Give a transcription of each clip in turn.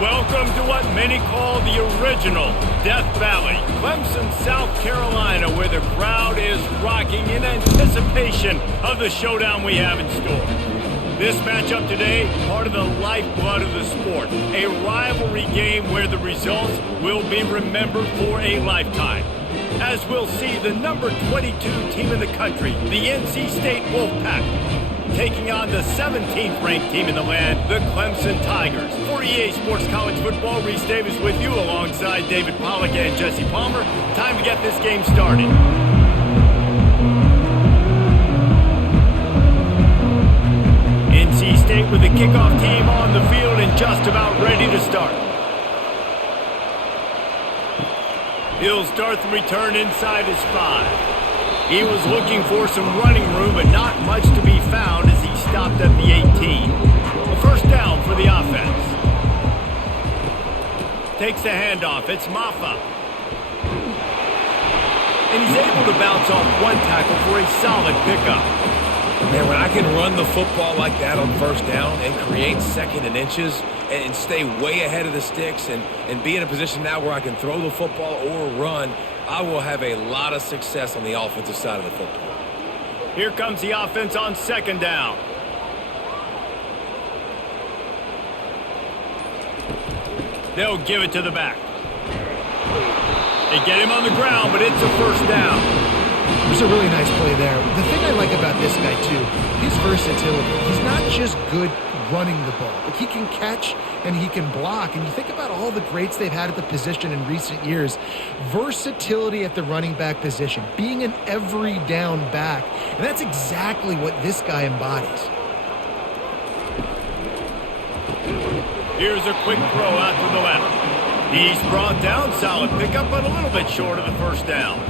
Welcome to what many call the original Death Valley, Clemson, South Carolina, where the crowd is rocking in anticipation of the showdown we have in store. This matchup today, part of the lifeblood of the sport, a rivalry game where the results will be remembered for a lifetime. As we'll see, the number 22 team in the country, the NC State Wolfpack, taking on the 17th ranked team in the land, the Clemson Tigers. For EA Sports College Football, Reese Davis with you alongside David Pollack and Jesse Palmer. Time to get this game started. NC State with the kickoff team on the field and just about ready to start. He'll start the return inside his 5. He was looking for some running room, but not much to be found as he stopped at the 18. A first down for the offense. Takes the handoff. It's Maffa. And he's able to bounce off one tackle for a solid pickup. Man, when I can run the football like that on first down and create second and inches and stay way ahead of the sticks and be in a position now where I can throw the football or run, I will have a lot of success on the offensive side of the football. Here comes the offense on second down. They'll give it to the back. They get him on the ground, but it's a first down. It was a really nice play there. The thing I like about this guy, too, his versatility. He's not just good running the ball, but he can catch and he can block. And you think about all the greats they've had at the position in recent years. Versatility at the running back position, being an every down back. And that's exactly what this guy embodies. Here's a quick throw out to the left. He's brought down, solid pickup, but a little bit short of the first down.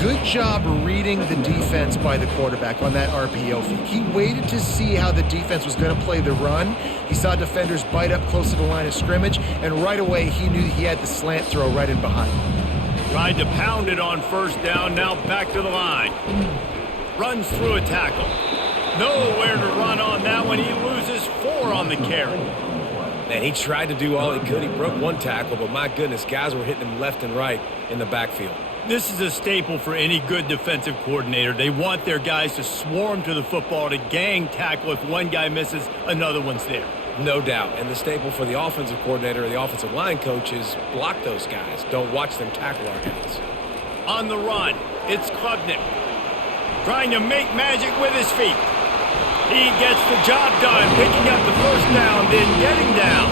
Good job reading the defense by the quarterback on that RPO fake. He waited to see how the defense was going to play the run. He saw defenders bite up close to the line of scrimmage, and right away he knew he had the slant throw right in behind. Tried to pound it on first down, now back to the line. Runs through a tackle. Nowhere to run on that one. He loses 4 on the carry. Man, he tried to do all he could. He broke one tackle, but my goodness, guys were hitting him left and right in the backfield. This is a staple for any good defensive coordinator. They want their guys to swarm to the football, to gang tackle. If one guy misses, another one's there. No doubt. And the staple for the offensive coordinator or the offensive line coach is block those guys. Don't watch them tackle our guys. On the run, it's Klubnik. Trying to make magic with his feet. He gets the job done, picking up the first down, then getting down.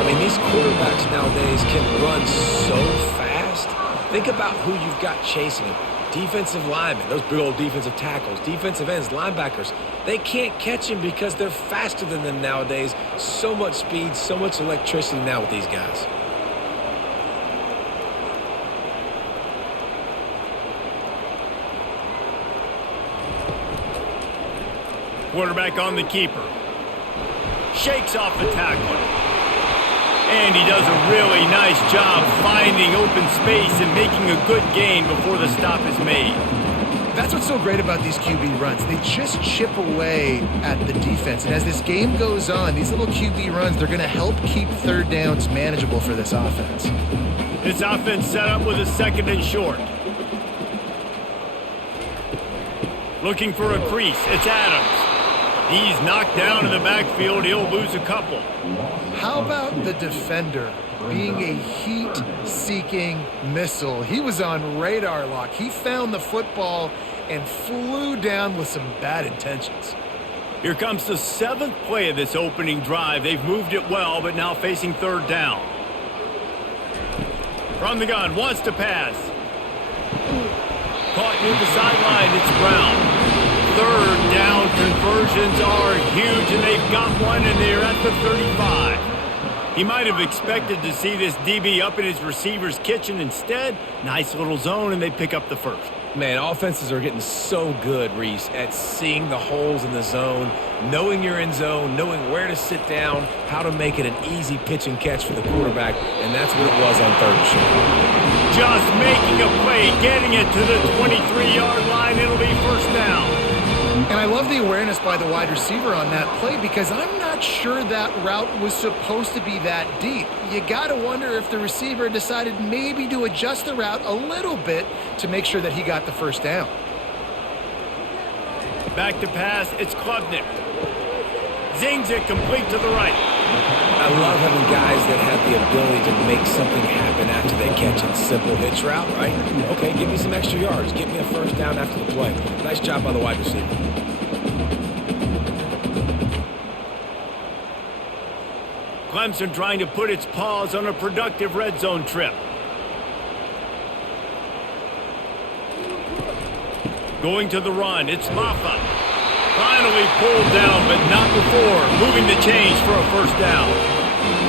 I mean, these quarterbacks nowadays can run so fast. Think about who you've got chasing him. Defensive linemen, those big old defensive tackles, defensive ends, linebackers. They can't catch him because they're faster than them nowadays. So much speed, so much electricity now with these guys. Quarterback on the keeper. Shakes off the tackler. And he does a really nice job finding open space and making a good gain before the stop is made. That's what's so great about these QB runs. They just chip away at the defense. And as this game goes on, these little QB runs, they're going to help keep third downs manageable for this offense. This offense set up with a second and short. Looking for a crease. It's Adams. He's knocked down in the backfield. He'll lose a couple. How about the defender being a heat-seeking missile? He was on radar lock. He found the football and flew down with some bad intentions. Here comes the 7th play of this opening drive. They've moved it well, but now facing third down. From the gun, wants to pass. Caught near the sideline. It's Brown. Third down conversions are huge, and they've got one, and they're at the 35. He might have expected to see this DB up in his receiver's kitchen. Instead, nice little zone, and they pick up the first. Man, offenses are getting so good, Reese, at seeing the holes in the zone, knowing you're in zone, knowing where to sit down, how to make it an easy pitch and catch for the quarterback, and that's what it was on third and short. Just making a play, getting it to the 23-yard line. It'll be first down. And I love the awareness by the wide receiver on that play because I'm not sure that route was supposed to be that deep. You got to wonder if the receiver decided maybe to adjust the route a little bit to make sure that he got the first down. Back to pass, it's Klubnik. Zings it complete to the right. I love having guys that have the ability to make something happen after they catch it. Simple hitch route, right? Okay, give me some extra yards. Give me a first down after the play. Nice job by the wide receiver. Clemson trying to put its paws on a productive red zone trip. Going to the run, it's Maffa. Finally pulled down, but not before moving the chains for a first down.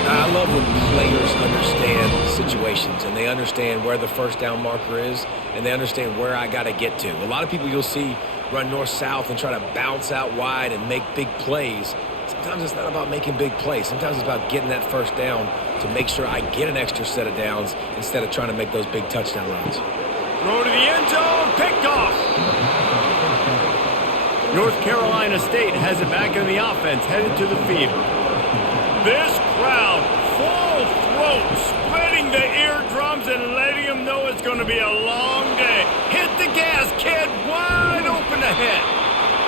I love when players understand situations and they understand where the first down marker is and they understand where I got to get to. A lot of people you'll see run north-south and try to bounce out wide and make big plays. Sometimes it's not about making big plays. Sometimes it's about getting that first down to make sure I get an extra set of downs instead of trying to make those big touchdown runs. Throw to the end zone, picked off. North Carolina State has it back in the offense, headed to the field. This crowd, full throat, spreading the eardrums and letting them know it's going to be a long day. Hit the gas, kid, wide open ahead.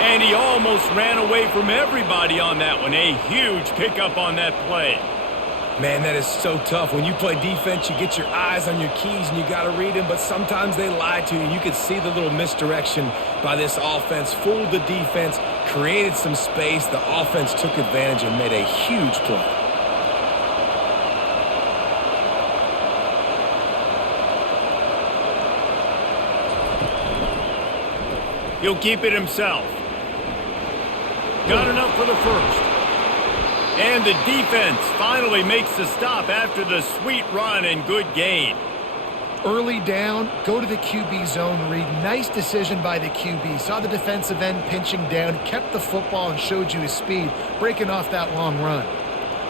And he almost ran away from everybody on that one. A huge pickup on that play. Man, that is so tough. When you play defense, you get your eyes on your keys and you got to read them, but sometimes they lie to you. You can see the little misdirection by this offense, fooled the defense, created some space. The offense took advantage and made a huge play. He'll keep it himself. Got enough for the first. And the defense finally makes the stop after the sweet run and good gain. Early down, go to the QB zone read. Nice decision by the QB. Saw the defensive end pinching down, kept the football and showed you his speed, breaking off that long run.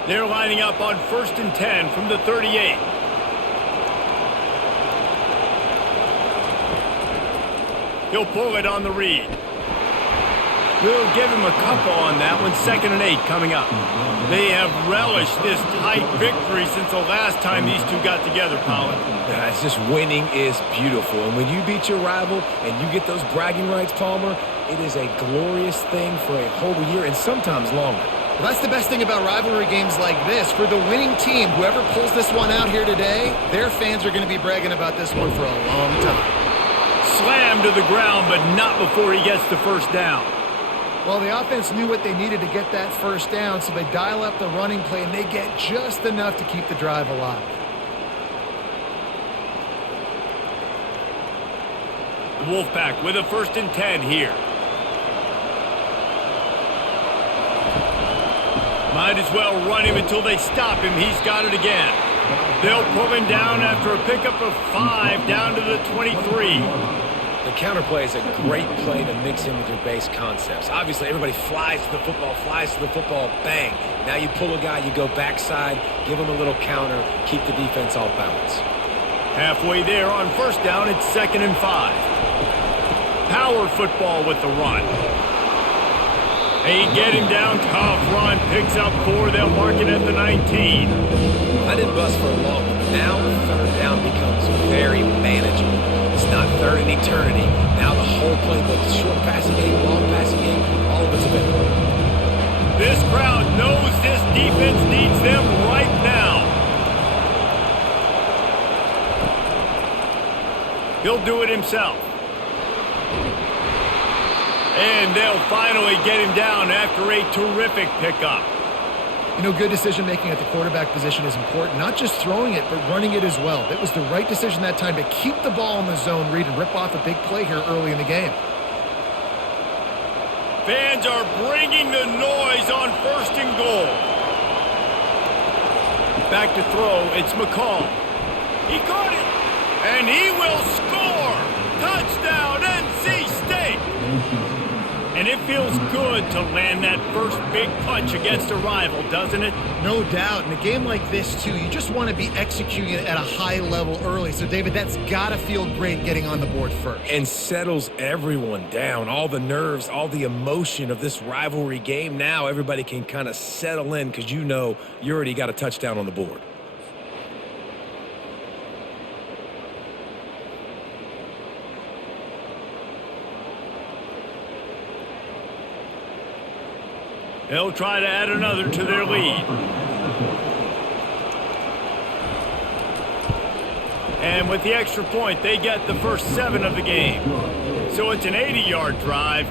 They're lining up on 1st and 10 from the 38. He'll pull it on the read. We'll give him a couple on that one. 2nd and 8 coming up. They have relished this tight victory since the last time these two got together, Colin. Yeah, it's just winning is beautiful. And when you beat your rival and you get those bragging rights, Palmer, it is a glorious thing for a whole year and sometimes longer. Well, that's the best thing about rivalry games like this. For the winning team, whoever pulls this one out here today, their fans are going to be bragging about this one for a long time. Slammed to the ground, but not before he gets the first down. Well, the offense knew what they needed to get that first down, so they dial up the running play, and they get just enough to keep the drive alive. The Wolfpack with a 1st and 10 here. Might as well run him until they stop him. He's got it again. They'll pull him down after a pickup of 5 down to the 23. The counter play is a great play to mix in with your base concepts. Obviously, everybody flies to the football, bang. Now you pull a guy, you go backside, give him a little counter, keep the defense off balance. Halfway there on 1st down, it's 2nd and 5. Power football with the run. They get him down, tough run, picks up 4, they'll mark it at the 19. I didn't bust for a long one, but now 3rd down becomes very manageable. It's not 3rd and eternity. Now the whole playbook, short passing game, long passing game, all of it's available. This crowd knows this defense needs them right now. He'll do it himself. And they'll finally get him down after a terrific pickup. You know, good decision-making at the quarterback position is important. Not just throwing it, but running it as well. That was the right decision that time to keep the ball in the zone read and rip off a big play here early in the game. Fans are bringing the noise on 1st and goal. Back to throw, it's McCall. He caught it, and he will score. Touchdown, NC State. And it feels good to land that first big punch against a rival, doesn't it? No doubt. In a game like this, too, you just want to be executing it at a high level early. So, David, that's got to feel great getting on the board first. And settles everyone down. All the nerves, all the emotion of this rivalry game. Now everybody can kind of settle in because you know you already got a touchdown on the board. They'll try to add another to their lead. And with the extra point, they get the first 7 of the game. So it's an 80-yard drive,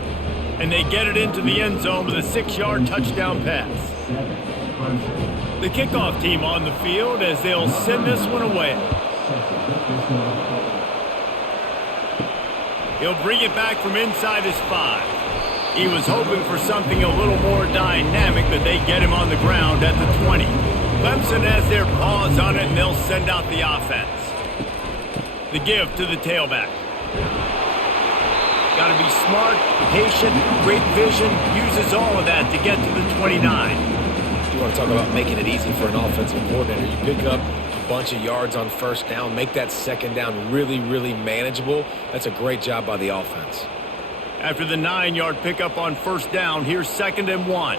and they get it into the end zone with a 6-yard touchdown pass. The kickoff team on the field as they'll send this one away. He'll bring it back from inside his 5. He was hoping for something a little more dynamic, but they get him on the ground at the 20. Clemson has their paws on it, and they'll send out the offense. The give to the tailback. Got to be smart, patient, great vision, uses all of that to get to the 29. You want to talk about making it easy for an offensive coordinator. You pick up a bunch of yards on first down, make that second down really, really manageable. That's a great job by the offense. After the 9-yard pickup on first down, here's 2nd and 1.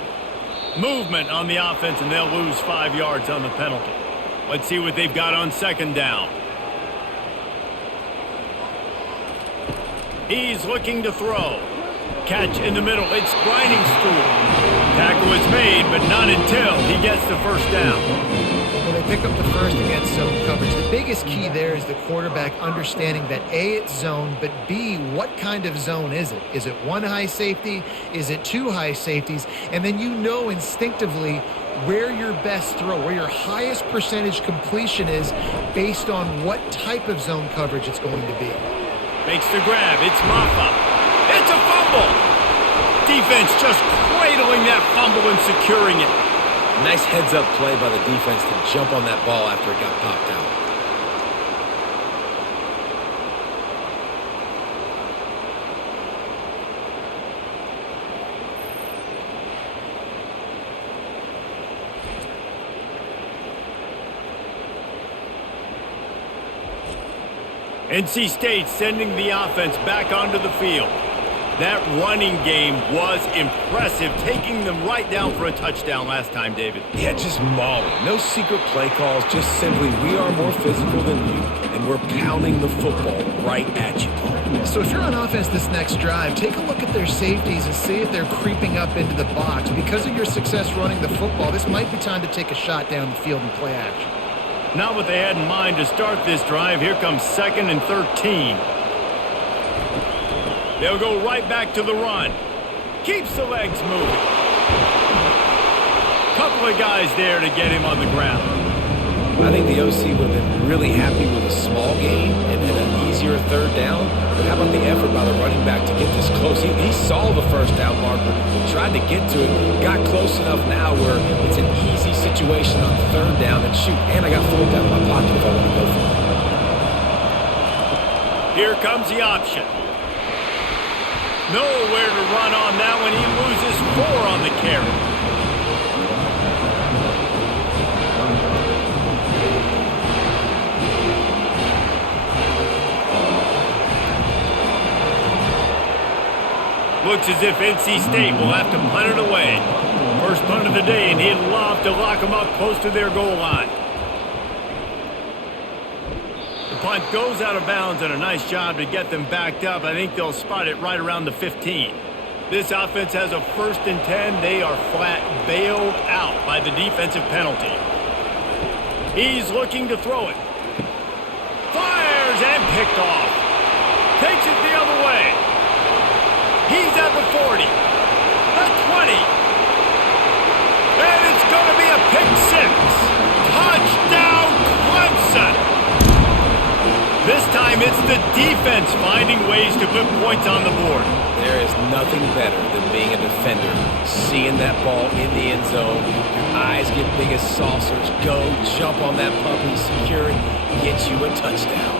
Movement on the offense, and they'll lose 5 yards on the penalty. Let's see what they've got on 2nd down. He's looking to throw. Catch in the middle. It's grinding stool. Tackle is made, but not until he gets the first down. Well, they pick up the first against zone coverage. The biggest key there is the quarterback understanding that A, it's zone, but B, what kind of zone is it? Is it 1 high safety? Is it 2 high safeties? And then you know instinctively where your best throw, where your highest percentage completion is based on what type of zone coverage it's going to be. Makes the grab. It's Maffa. It's a fumble. Defense just cradling that fumble and securing it. Nice heads-up play by the defense to jump on that ball after it got popped out. NC State sending the offense back onto the field. That running game was impressive, taking them right down for a touchdown last time, David. Yeah, just mauling. No secret play calls, just simply we are more physical than you, and we're pounding the football right at you. So if you're on offense this next drive, take a look at their safeties and see if they're creeping up into the box. Because of your success running the football, this might be time to take a shot down the field and play action. Not what they had in mind to start this drive. Here comes 2nd and 13. They'll go right back to the run. Keeps the legs moving. Couple of guys there to get him on the ground. I think the OC would have been really happy with a small gain and an easier 3rd down. But how about the effort by the running back to get this close? He saw the first down marker, tried to get to it, got close enough now where it's an easy situation on 3rd down. And shoot, and I got 4th down in my pocket if I want to go for it. Here comes the option. Nowhere to run on that one. He loses 4 on the carry. Looks as if NC State will have to punt it away. First punt of the day, and he'd love to lock them up close to their goal line. Punt goes out of bounds, and a nice job to get them backed up. I think they'll spot it right around the 15. This offense has a 1st and 10. They are flat bailed out by the defensive penalty. He's looking to throw it. Fires and picked off. Takes it the other way. He's at the 40. The 20. And it's going to be a pick 6. Touchdown, Clemson. This time it's the defense finding ways to put points on the board. There is nothing better than being a defender, seeing that ball in the end zone, your eyes get big as saucers, go, jump on that puppy, secure it, get you a touchdown.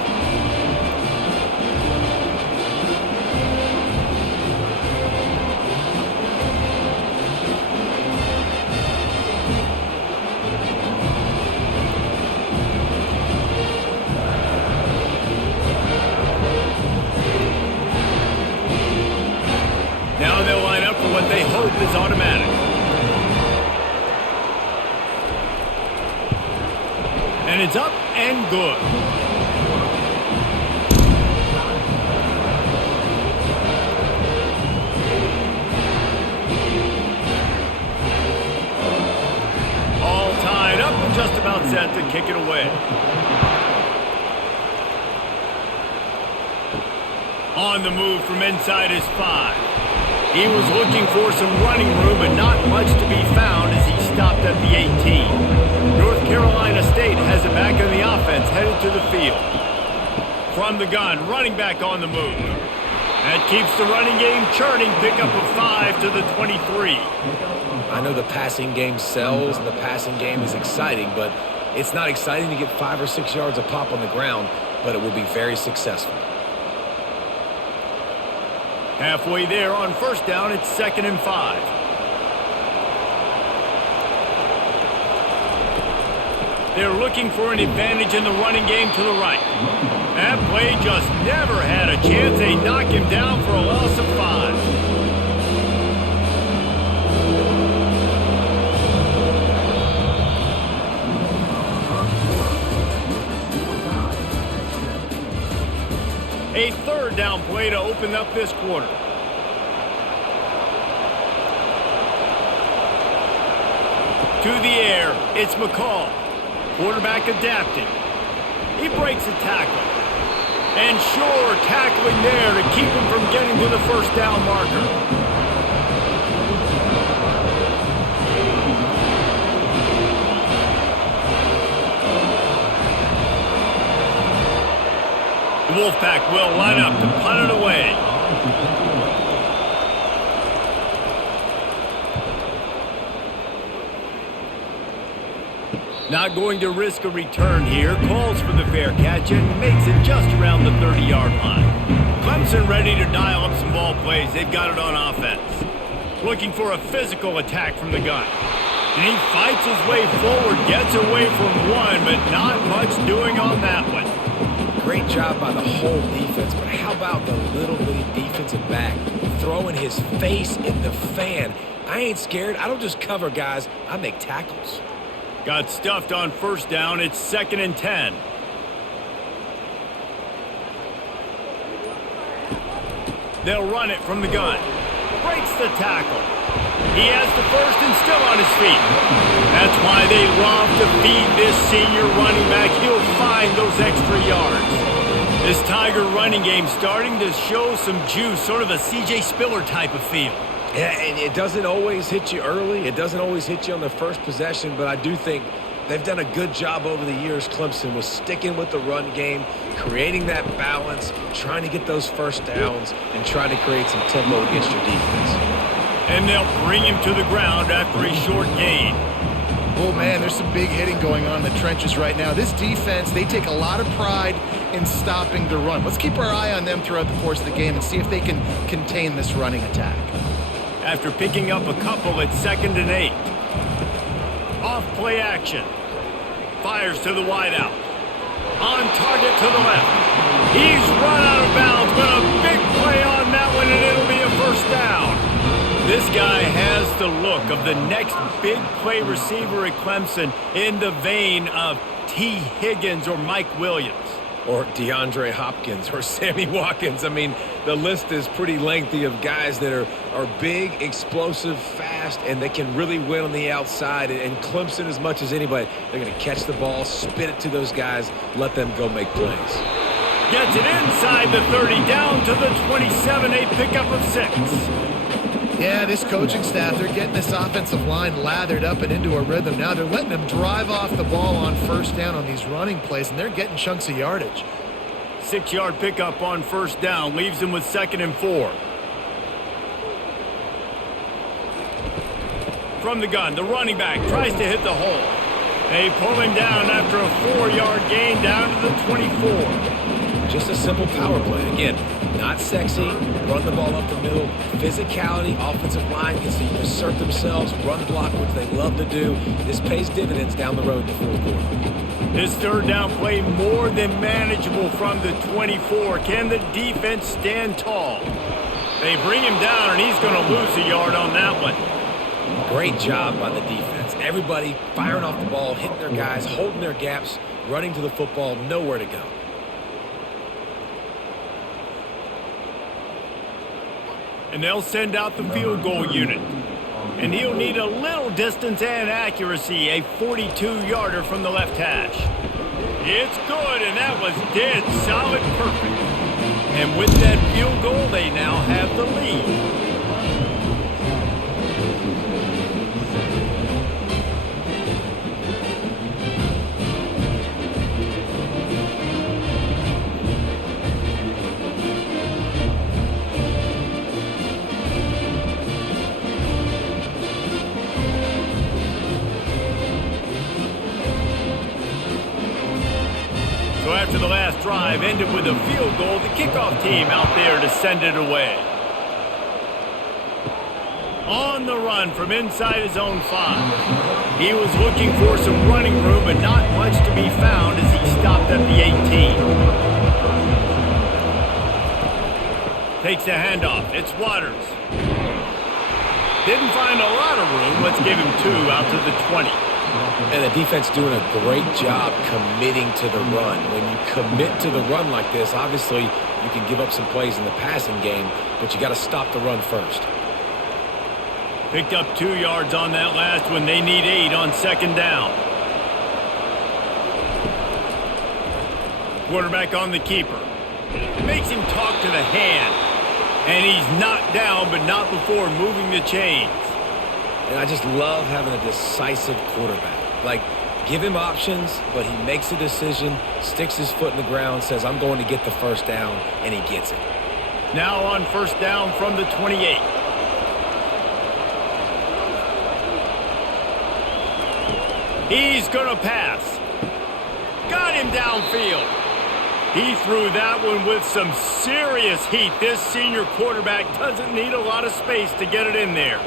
And it's up and good. All tied up and just about set to kick it away. On the move from inside his 5. He was looking for some running room, but not much to be found as he stopped at the 18. North Carolina State has it back in the offense, headed to the field. From the gun, running back on the move. That keeps the running game churning, pickup of 5 to the 23. I know the passing game sells and the passing game is exciting, but it's not exciting to get 5 or 6 yards a pop on the ground, but it will be very successful. Halfway there on first down, it's 2nd and 5. They're looking for an advantage in the running game to the right. That play just never had a chance. They knock him down for a loss of 5. A 3rd down play to open up this quarter. To the air, it's McCall. Quarterback adapting. He breaks a tackle. And sure, tackling there to keep him from getting to the first down marker. The Wolfpack will line up to punt it away. Not going to risk a return here. Calls for the fair catch and makes it just around the 30-yard line. Clemson ready to dial up some ball plays. They've got it on offense. Looking for a physical attack from the gun. And he fights his way forward, gets away from one, but not much doing on that one. Great job by the whole defense, but how about the little bitty defensive back throwing his face in the fan? I ain't scared. I don't just cover guys. I make tackles. Got stuffed on first down. It's 2nd and 10. They'll run it from the gun. Breaks the tackle. He has the first and still on his feet. That's why they love to feed this senior running back. He'll find those extra yards. This Tiger running game starting to show some juice, sort of a C.J. Spiller type of feel. Yeah, and it doesn't always hit you early. It doesn't always hit you on the first possession, but I do think they've done a good job over the years. Clemson was sticking with the run game, creating that balance, trying to get those first downs, and trying to create some tempo against your defense. And they'll bring him to the ground after a short gain. Oh, man, there's some big hitting going on in the trenches right now. This defense, they take a lot of pride in stopping the run. Let's keep our eye on them throughout the course of the game and see if they can contain this running attack. After picking up a couple, it's 2nd and 8. Off play action. Fires to the wideout. On target to the left. He's run out of bounds, but a big play on that one, and it'll be a first down. This guy has the look of the next big play receiver at Clemson in the vein of T. Higgins or Mike Williams. Or DeAndre Hopkins or Sammy Watkins. I mean, the list is pretty lengthy of guys that are big, explosive, fast, and they can really win on the outside. And Clemson, as much as anybody, they're going to catch the ball, spit it to those guys, let them go make plays. Gets it inside the 30, down to the 27, a pickup of 6. Yeah, this coaching staff, they're getting this offensive line lathered up and into a rhythm. Now they're letting them drive off the ball on first down on these running plays, and they're getting chunks of yardage. 6-yard pickup on first down leaves them with 2nd and 4. From the gun, the running back tries to hit the hole. They pull him down after a 4-yard gain down to the 24. Just a simple power play. Again, not sexy, run the ball up the middle, physicality, offensive line gets to assert themselves, run block, which they love to do. This pays dividends down the road in the fourth quarter. This 3rd down play more than manageable from the 24. Can the defense stand tall? They bring him down, and he's going to lose a yard on that one. Great job by the defense. Everybody firing off the ball, hitting their guys, holding their gaps, running to the football, nowhere to go. And they'll send out the field goal unit. And he'll need a little distance and accuracy, a 42-yarder from the left hash. It's good, and that was dead solid perfect. And with that field goal, they now have the lead. So after the last drive ended with a field goal, the kickoff team out there to send it away. On the run from inside his own 5. He was looking for some running room, but not much to be found as he stopped at the 18. Takes the handoff. It's Waters. Didn't find a lot of room. Let's give him 2 out to the 20. And the defense doing a great job committing to the run. When you commit to the run like this, obviously you can give up some plays in the passing game, but you got to stop the run first. Picked up 2 yards on that last one. They need 8 on second down. Quarterback on the keeper. Makes him talk to the hand. And he's knocked down, but not before moving the chains. And I just love having a decisive quarterback. Like, give him options, but he makes a decision, sticks his foot in the ground, says, I'm going to get the first down, and he gets it. Now on first down from the 28. He's going to pass. Got him downfield. He threw that one with some serious heat. This senior quarterback doesn't need a lot of space to get it in there.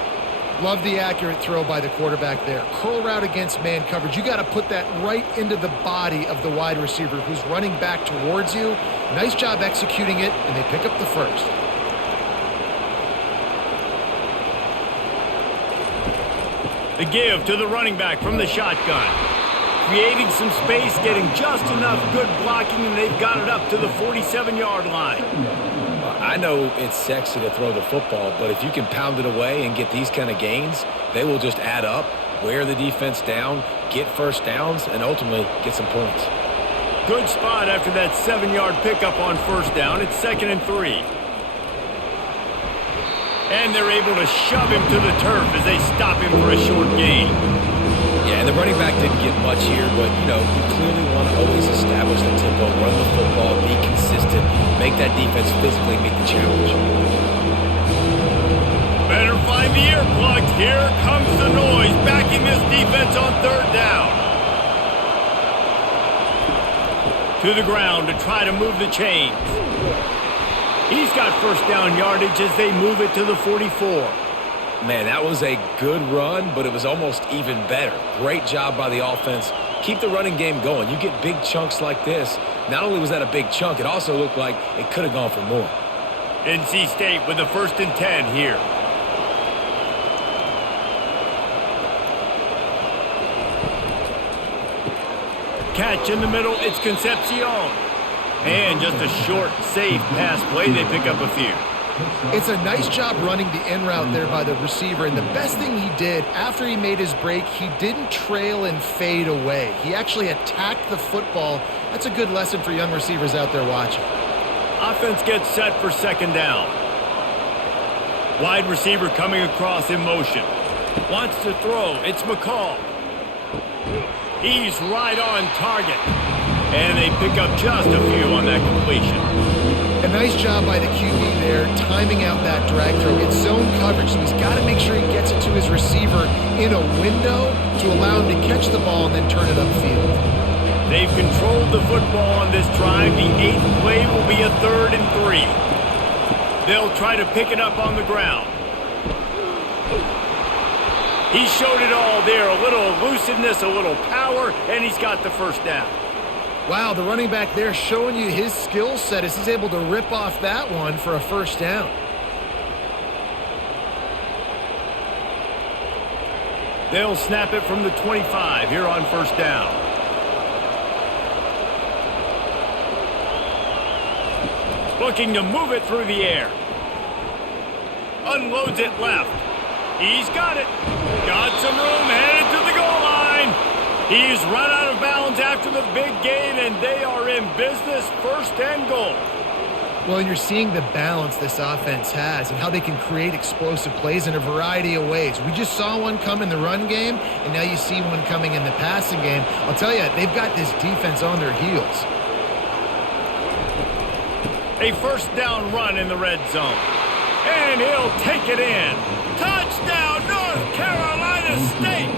Love the accurate throw by the quarterback there. Curl route against man coverage. You got to put that right into the body of the wide receiver who's running back towards you. Nice job executing it, and they pick up the first. The give to the running back from the shotgun. Creating some space, getting just enough good blocking, and they've got it up to the 47-yard line. I know it's sexy to throw the football, but if you can pound it away and get these kind of gains, they will just add up, wear the defense down, get first downs, and ultimately get some points. Good spot after that 7-yard pickup on first down. It's 2nd and 3. And they're able to shove him to the turf as they stop him for a short gain. Yeah, and the running back didn't get much here, but, you know, you clearly want to always establish the tempo, run the football, be consistent, make that defense physically meet the challenge. Better find the earplugs. Here comes the noise, backing this defense on third down. To the ground to try to move the chains. He's got first down yardage as they move it to the 44. Man, that was a good run, but it was almost even better. Great job by the offense. Keep the running game going. You get big chunks like this. Not only was that a big chunk, it also looked like it could have gone for more. NC State with the 1st and 10 here. Catch in the middle, it's Concepcion. And just a short, safe pass play, they pick up a few. It's a nice job running the in route there by the receiver, and the best thing he did after he made his break, he didn't trail and fade away. He actually attacked the football. That's a good lesson for young receivers out there watching. Offense gets set for second down. Wide receiver coming across in motion. Wants to throw. It's McCall. He's right on target. And they pick up just a few on that completion. A nice job by the QB there, timing out that drag throw. It's zone coverage, so he's got to make sure he gets it to his receiver in a window to allow him to catch the ball and then turn it upfield. They've controlled the football on this drive. The 8th play will be a 3rd and 3. They'll try to pick it up on the ground. He showed it all there, a little elusiveness, a little power, and he's got the first down. Wow, the running back there showing you his skill set as he's able to rip off that one for a first down. They'll snap it from the 25 here on first down. Looking to move it through the air. Unloads it left. He's got it. Got some room, headed to the goal line. He's run out of bounds after the big gain, and they are in business, 1st and goal. Well, you're seeing the balance this offense has and how they can create explosive plays in a variety of ways. We just saw one come in the run game, and now you see one coming in the passing game. I'll tell you, they've got this defense on their heels. A 1st down run in the red zone. And he'll take it in. Touchdown, North Carolina State!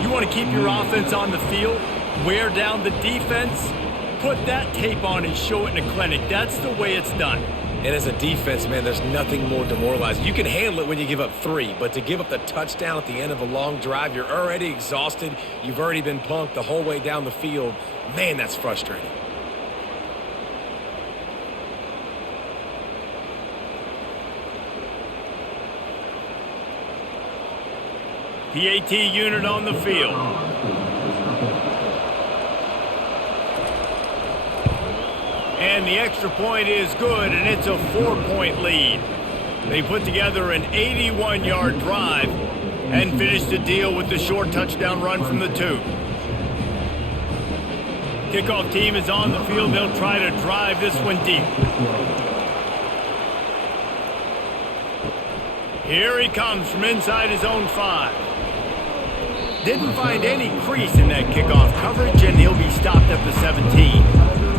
You want to keep your offense on the field? Wear down the defense? Put that tape on and show it in a clinic. That's the way it's done. And as a defense, man, there's nothing more demoralizing. You can handle it when you give up 3, but to give up the touchdown at the end of a long drive, you're already exhausted. You've already been punked the whole way down the field. Man, that's frustrating. PAT unit on the field. And the extra point is good, and it's a 4-point lead. They put together an 81-yard drive and finished the deal with the short touchdown run from the 2. Kickoff team is on the field. They'll try to drive this one deep. Here he comes from inside his own 5. Didn't find any crease in that kickoff coverage, and he'll be stopped at the 17.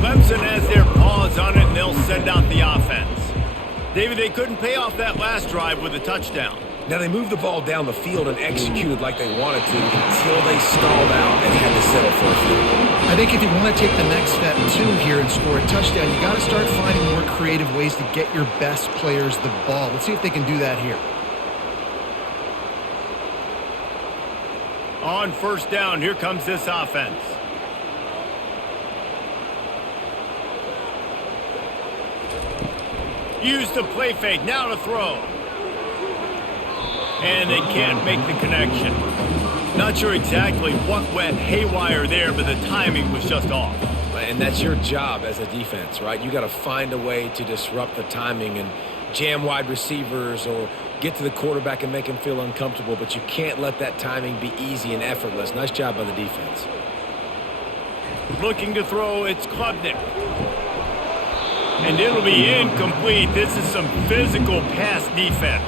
Clemson has their paws on it, and they'll send out the offense. David, they couldn't pay off that last drive with a touchdown. Now, they moved the ball down the field and executed like they wanted to until they stalled out and had to settle for a field goal. I think if you want to take the next step, too, here and score a touchdown, you got to start finding more creative ways to get your best players the ball. Let's see if they can do that here. On 1st down, here comes this offense. Use the play fake, now to throw. And they can't make the connection. Not sure exactly what went haywire there, but the timing was just off. And that's your job as a defense, right? You got to find a way to disrupt the timing and jam wide receivers or get to the quarterback and make him feel uncomfortable, but you can't let that timing be easy and effortless. Nice job by the defense. Looking to throw, it's Klubnik. And it'll be incomplete. This is some physical pass defense.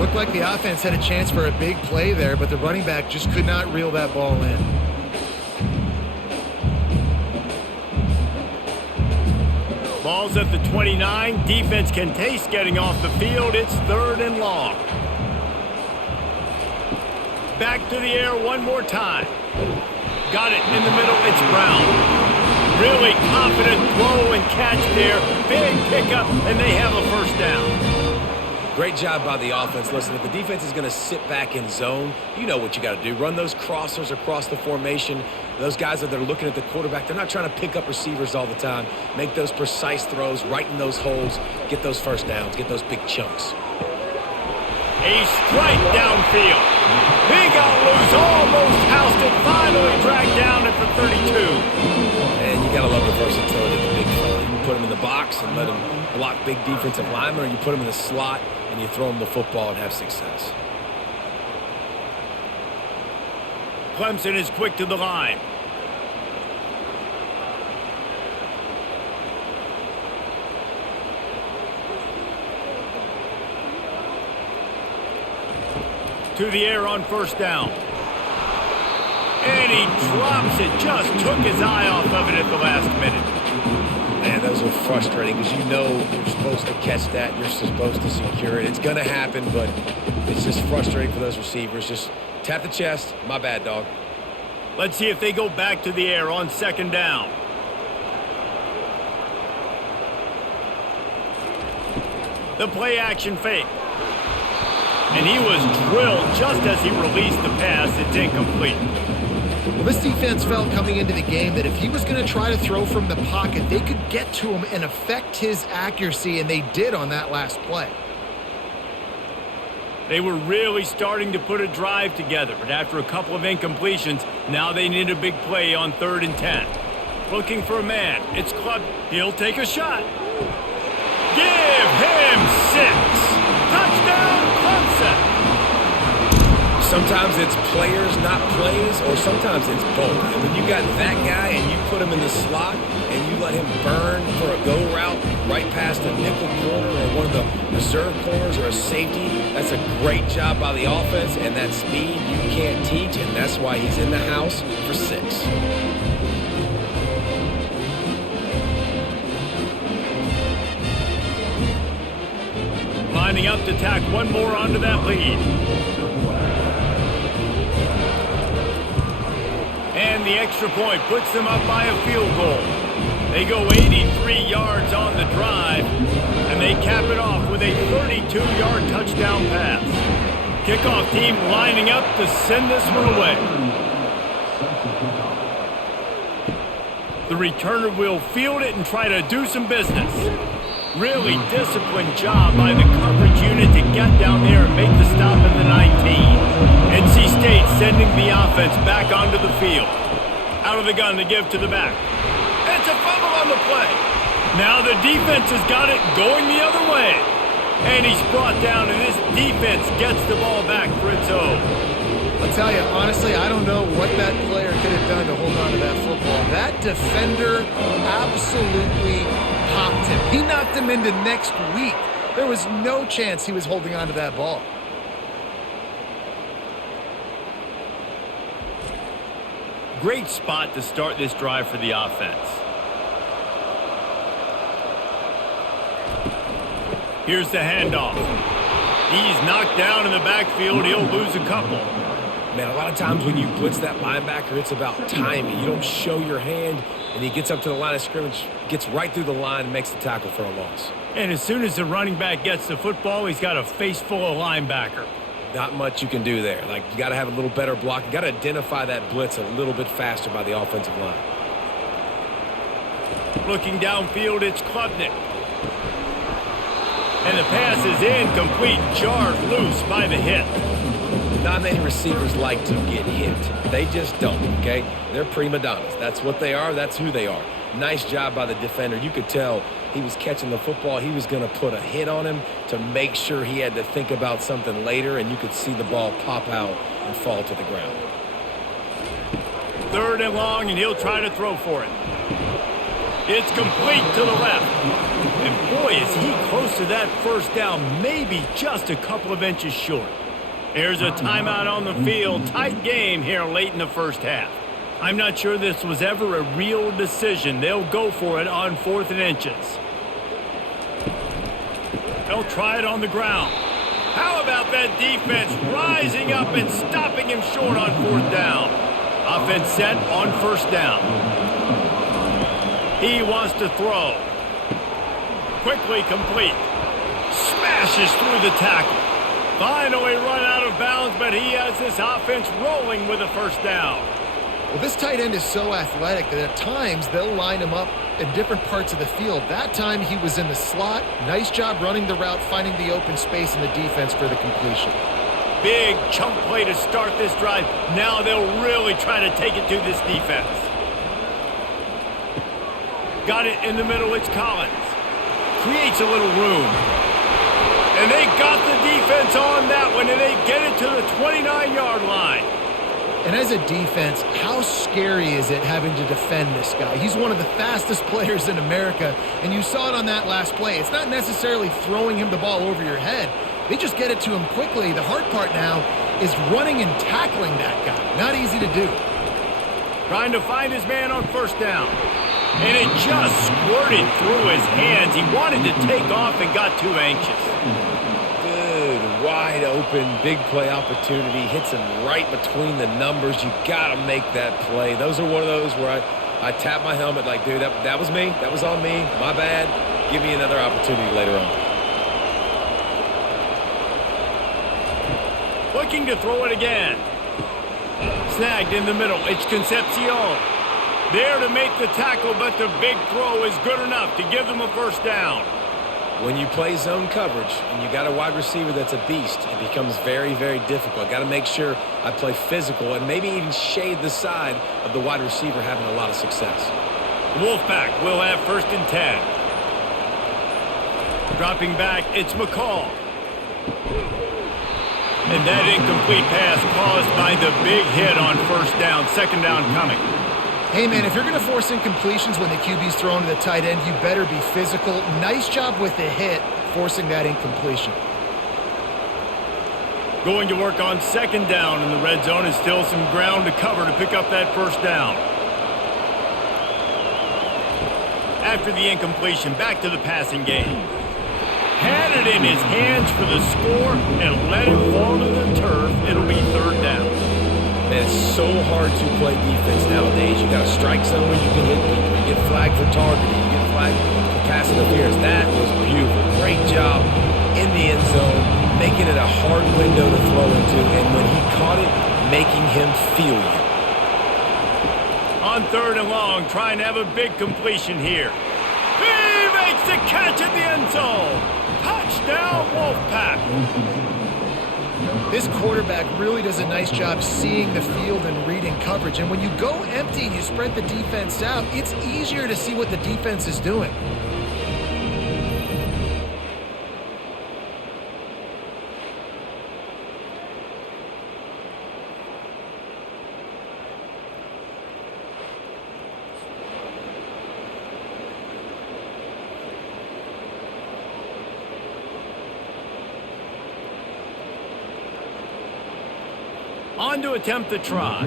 Looked like the offense had a chance for a big play there, but the running back just could not reel that ball in. Ball's at the 29. Defense can taste getting off the field. It's 3rd and long. Back to the air one more time. Got it in the middle. It's Brown. Really confident throw and catch there. Big pickup, and they have a 1st down. Great job by the offense. Listen, if the defense is going to sit back in zone, you know what you got to do. Run those crossers across the formation. Those guys that are looking at the quarterback, they're not trying to pick up receivers all the time. Make those precise throws right in those holes. Get those 1st downs. Get those big chunks. A strike downfield. He got loose, almost housed it, finally dragged down at the 32. And you got to love the versatility of the big fella. You can put him in the box and let him block big defensive linemen, or you put him in the slot and you throw him the football and have success. Clemson is quick to the line. To the air on 1st down. And he drops it. Just took his eye off of it at the last minute. Man, those are frustrating because you know you're supposed to catch that. You're supposed to secure it. It's going to happen, but it's just frustrating for those receivers. Just tap the chest. My bad, dog. Let's see if they go back to the air on 2nd down. The play action fake. And he was drilled just as he released the pass. It's incomplete. Well, this defense felt coming into the game that if he was going to try to throw from the pocket, they could get to him and affect his accuracy, and they did on that last play. They were really starting to put a drive together, but after a couple of incompletions, now they need a big play on 3rd and 10. looking for a man. It's Club. He'll take a shot. Give him 6. Touchdown, Clemson. Sometimes it's players, not plays, or sometimes it's both. And when you got that guy and you put him in the slot and you let him burn for a go route right past a nickel corner or one of the reserve corners or a safety, that's a great job by the offense, and that speed you can't teach, and that's why he's in the house for 6. Lining up to tack one more onto that lead. And the extra point puts them up by a field goal. They go 83 yards on the drive, and they cap it off with a 32-yard touchdown pass. Kickoff team lining up to send this one away. The returner will field it and try to do some business. Really disciplined job by the coverage unit to get down there and make the stop at the 19. NC State sending the offense back onto the field. Out of the gun to give to the back. It's a fumble on the play. Now the defense has got it going the other way. And he's brought down, and this defense gets the ball back for its own. I'll tell you, honestly, I don't know what that player could have done to hold on to that football. That defender absolutely popped him. He knocked him into next week. There was no chance he was holding on to that ball. Great spot to start this drive for the offense. Here's the handoff. He's knocked down in the backfield. He'll lose a couple. Man, a lot of times when you blitz that linebacker, it's about timing. You don't show your hand, and he gets up to the line of scrimmage, gets right through the line, and makes the tackle for a loss. And as soon as the running back gets the football, he's got a face full of linebacker. Not much you can do there. Like, you got to have a little better block. You got to identify that blitz a little bit faster by the offensive line. Looking downfield, it's Klubnik. And the pass is incomplete, jarred loose by the hit. Not many receivers like to get hit. They just don't, okay? They're prima donnas. That's what they are. That's who they are. Nice job by the defender. You could tell he was catching the football. He was going to put a hit on him to make sure he had to think about something later, and you could see the ball pop out and fall to the ground. 3rd and long, and he'll try to throw for it. It's complete to the left. And boy, is he close to that first down, maybe just a couple of inches short. There's a timeout on the field. Tight game here late in the first half. I'm not sure this was ever a real decision. They'll go for it on 4th and inches. They'll try it on the ground. How about that defense rising up and stopping him short on 4th down? Offense set on 1st down. He wants to throw. Quickly complete. Smashes through the tackle. Finally run out of bounds, but he has this offense rolling with a 1st down. Well, this tight end is so athletic that at times they'll line him up in different parts of the field. That time he was in the slot. Nice job running the route, finding the open space in the defense for the completion. Big chunk play to start this drive. Now they'll really try to take it to this defense. Got it in the middle. It's Collins. Creates a little room. And they got the defense on that one, and they get it to the 29-yard line. And as a defense, how scary is it having to defend this guy? He's one of the fastest players in America, and you saw it on that last play. It's not necessarily throwing him the ball over your head. They just get it to him quickly. The hard part now is running and tackling that guy. Not easy to do. Trying to find his man on 1st down. And it just squirted through his hands. He wanted to take off and got too anxious. Good, wide open, big play opportunity. Hits him right between the numbers. You got to make that play. Those are one of those where I tap my helmet like, dude, that was me. That was on me. My bad. Give me another opportunity later on. Looking to throw it again. Snagged in the middle. It's Concepcion. There to make the tackle, but the big throw is good enough to give them a 1st down. When you play zone coverage and you got a wide receiver that's a beast, it becomes very, very difficult. Got to make sure I play physical and maybe even shade the side of the wide receiver having a lot of success. Wolfpack will have 1st and 10. Dropping back, it's McCall. And that incomplete pass caused by the big hit on 1st down. 2nd down coming. Hey, man, if you're going to force incompletions when the QB's thrown to the tight end, you better be physical. Nice job with the hit, forcing that incompletion. Going to work on 2nd down in the red zone, and still some ground to cover to pick up that 1st down. After the incompletion, back to the passing game. Had it in his hands for the score and let it fall to the turf. It'll be 3rd down. Man, it's so hard to play defense nowadays. You got to strike somewhere, you can hit people. You get flagged for targeting. You get flagged for pass interference. That was beautiful. Great job in the end zone, making it a hard window to throw into, and when he caught it, making him feel you. On 3rd and long, trying to have a big completion here. He makes the catch in the end zone. Touchdown, Wolfpack. This quarterback really does a nice job seeing the field and reading coverage. And when you go empty and you spread the defense out, it's easier to see what the defense is doing. On to attempt the try.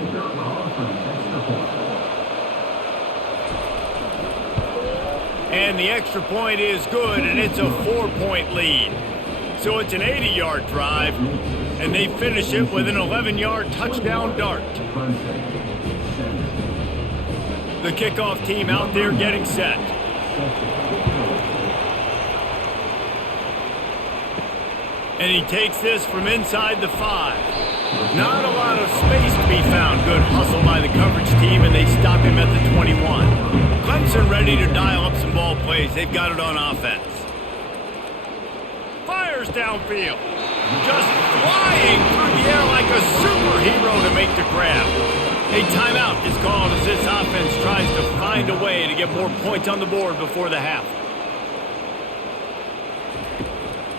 And the extra point is good, and it's a 4-point lead. So it's an 80-yard drive, and they finish it with an 11-yard touchdown dart. The kickoff team out there getting set. And he takes this from inside the 5. Not a lot of space to be found. Good hustle by the coverage team, and they stop him at the 21. Clemson ready to dial up some ball plays. They've got it on offense. Fires downfield. Just flying through the air like a superhero to make the grab. A timeout is called as this offense tries to find a way to get more points on the board before the half.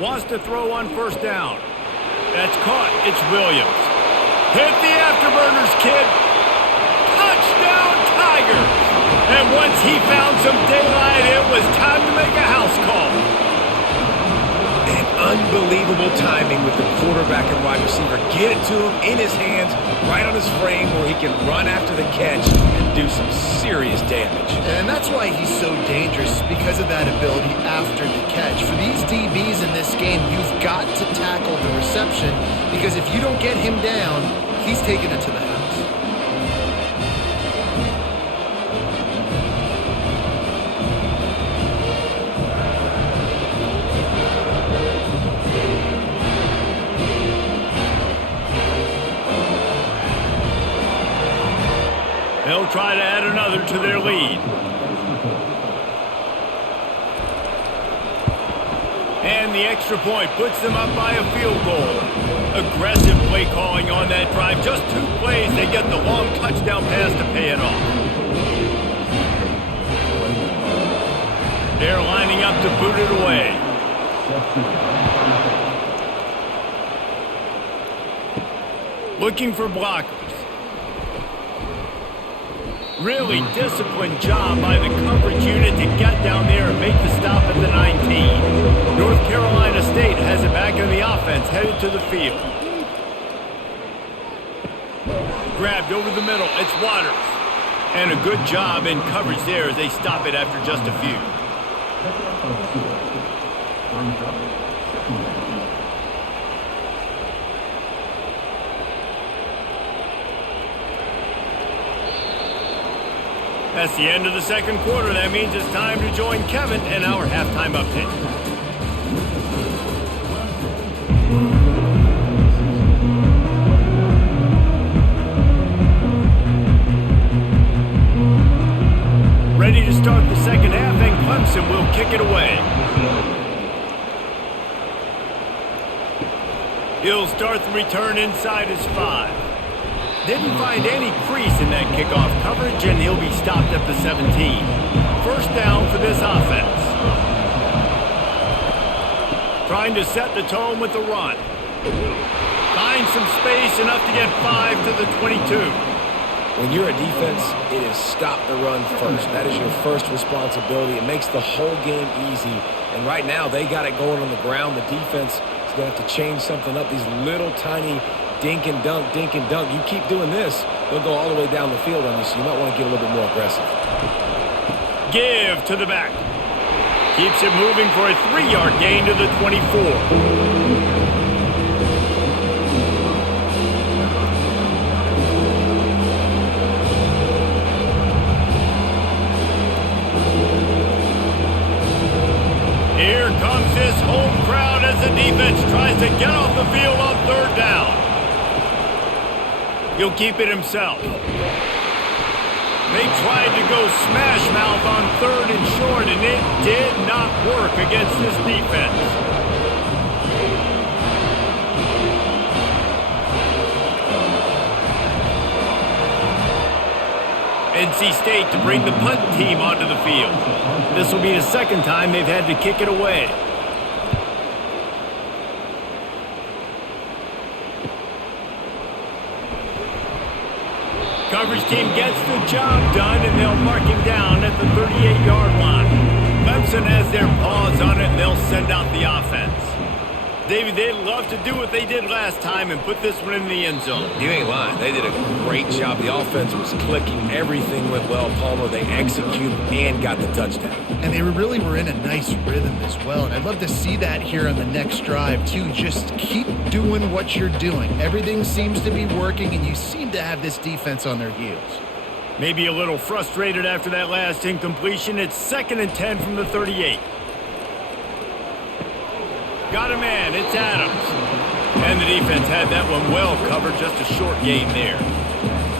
Wants to throw on 1st down. That's caught. It's Williams. Hit the afterburners, kid. Touchdown, Tigers. And once he found some daylight, it was time to make a house call. And unbelievable timing with the quarterback and wide receiver. Get it to him in his hands, right on his frame where he can run after the catch and do some serious damage. And that's why he's so dangerous, because of that ability after the catch. For these DBs in this game, you've got to tackle the reception, because if you don't get him down, he's taking it to the house. They'll try to add another to their lead. And the extra point puts them up by a field goal. Aggressive play calling on that drive. Just 2 plays, they get the long touchdown pass to pay it off. They're lining up to boot it away. Looking for blockers. Really disciplined job by the coverage unit to get down there and make the stop at the 19. North Carolina State has it back on the offense, headed to the field. Grabbed over the middle, it's Waters. And a good job in coverage there as they stop it after just a few. That's the end of the 2nd quarter. That means it's time to join Kevin in our halftime update. Ready to start the 2nd half, and Clemson will kick it away. He'll start the return inside his 5. Didn't find any crease in that kickoff coverage, and he'll be stopped at the 17. First down for this offense. Trying to set the tone with the run. Find some space, enough to get 5 to the 22. When you're a defense, it is stop the run first. That is your first responsibility. It makes the whole game easy. And right now, they got it going on the ground. The defense is going to have to change something up. These little tiny dink and dunk, dink and dunk. You keep doing this, they'll go all the way down the field on you, so you might want to get a little bit more aggressive. Give to the back. Keeps it moving for a 3-yard gain to the 24. Here comes this home crowd as the defense tries to get off the field on 3rd down. He'll keep it himself. They tried to go smash mouth on 3rd and short, and it did not work against this defense. NC State to bring the punt team onto the field. This will be the 2nd time they've had to kick it away. Coverage team gets the job done, and they'll mark him down at the 38-yard line. Clemson has their paws on it, and they'll send out the offense. David, they'd love to do what they did last time and put this one in the end zone. You ain't lying. They did a great job. The offense was clicking. Everything went well. Palmer, they executed and got the touchdown. And they really were in a nice rhythm as well. And I'd love to see that here on the next drive, too. Just keep doing what you're doing. Everything seems to be working, and you seem to have this defense on their heels. Maybe a little frustrated after that last incompletion. It's 2nd and 10 from the 38. Got a man, it's Adams. And the defense had that one well covered, just a short gain there.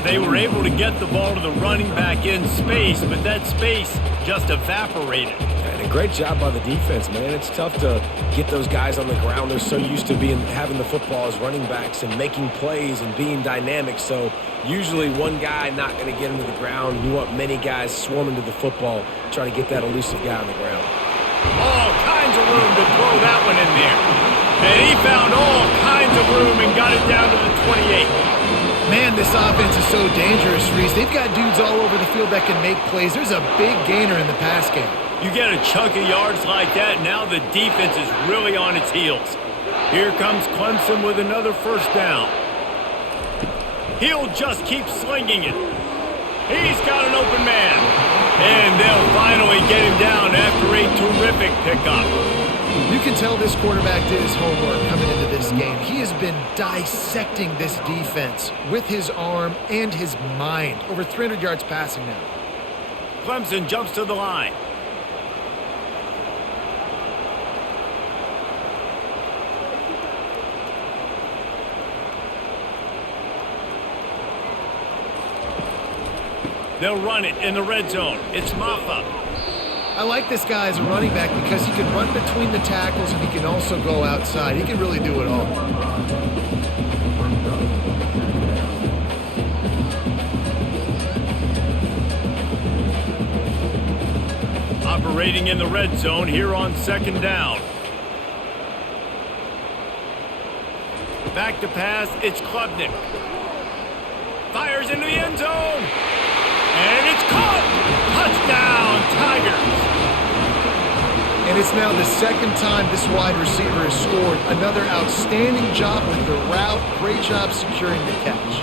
They were able to get the ball to the running back in space, but that space just evaporated. And a great job by the defense, man. It's tough to get those guys on the ground. They're so used to having the football as running backs and making plays and being dynamic. So usually one guy not going to get him to the ground. You want many guys swarming to the football, trying to get that elusive guy on the ground. All kinds of room to throw that one in there. And he found all kinds of room and got it down to the 28. Man, this offense is so dangerous, Reese. They've got dudes all over the field that can make plays. There's a big gainer in the pass game. You get a chunk of yards like that, now the defense is really on its heels. Here comes Clemson with another 1st down. He'll just keep slinging it. He's got an open man. And they'll finally get him down after a terrific pickup. You can tell this quarterback did his homework coming into this game. He has been dissecting this defense with his arm and his mind. Over 300 yards passing now. Clemson jumps to the line. They'll run it in the red zone. It's Maffa. I like this guy as a running back because he can run between the tackles and he can also go outside. He can really do it all. Operating in the red zone here on 2nd down. Back to pass, it's Klubnik. Fires into the end zone. And it's caught! Touchdown, Tigers! And it's now the 2nd time this wide receiver has scored. Another outstanding job with the route. Great job securing the catch.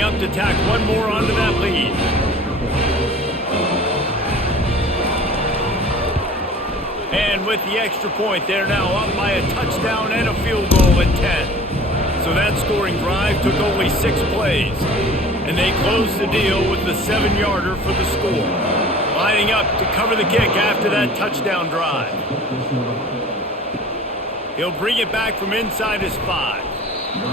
Up to tack one more onto that lead. And with the extra point, they're now up by a touchdown and a field goal at 10. So that scoring drive took only 6 plays. And they closed the deal with the 7-yarder for the score. Lining up to cover the kick after that touchdown drive. He'll bring it back from inside his 5.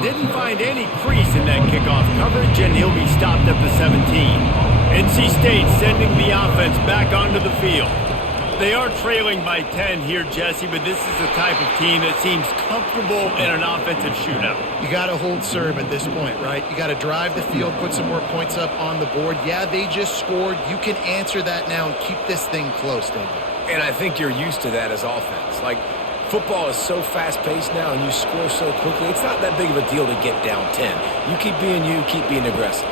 Didn't find any crease in that kickoff coverage, and he'll be stopped at the 17. NC State sending the offense back onto the field. They are trailing by 10 here, Jesse, but this is the type of team that seems comfortable in an offensive shootout. You got to hold serve at this point, right? You got to drive the field, put some more points up on the board. Yeah, they just scored. You can answer that now and keep this thing close, don't you? And I think you're used to that as offense. Like, football is so fast-paced now and you score so quickly, it's not that big of a deal to get down 10. You keep being aggressive.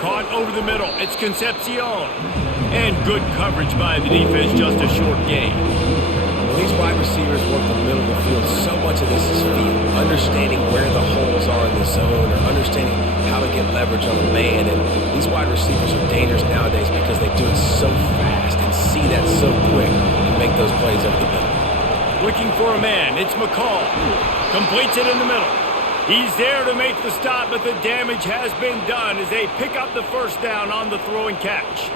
Caught over the middle. It's Concepcion. And good coverage by the defense, just a short gain. When these wide receivers work the middle of the field, so much of this is feel. Understanding where the holes are in the zone or understanding how to get leverage on a man. And these wide receivers are dangerous nowadays because they do it so fast and see that so quick and make those plays over the middle. Looking for a man. It's McCall. Completes it in the middle. He's there to make the stop, but the damage has been done as they pick up the first down on the throw and catch.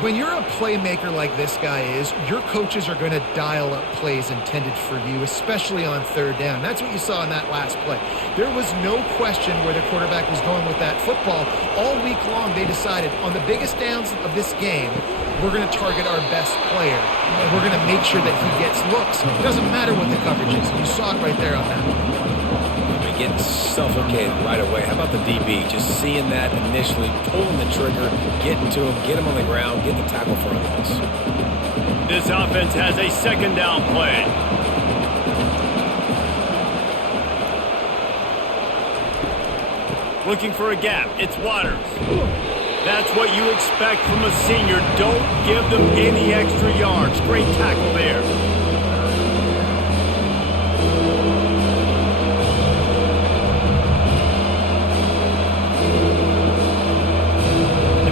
When you're a playmaker like this guy is, your coaches are going to dial up plays intended for you, especially on third down. That's what you saw in that last play. There was no question where the quarterback was going with that football. All week long, they decided on the biggest downs of this game, we're going to target our best player, and we're going to make sure that he gets looks. It doesn't matter what the coverage is. You saw it right there on that one. Getting suffocated right away. How about the DB? Just seeing that initially, pulling the trigger, getting to him, get him on the ground, get the tackle for a loss. This offense has a second down play. Looking for a gap. It's Waters. That's what you expect from a senior. Don't give them any extra yards. Great tackle there.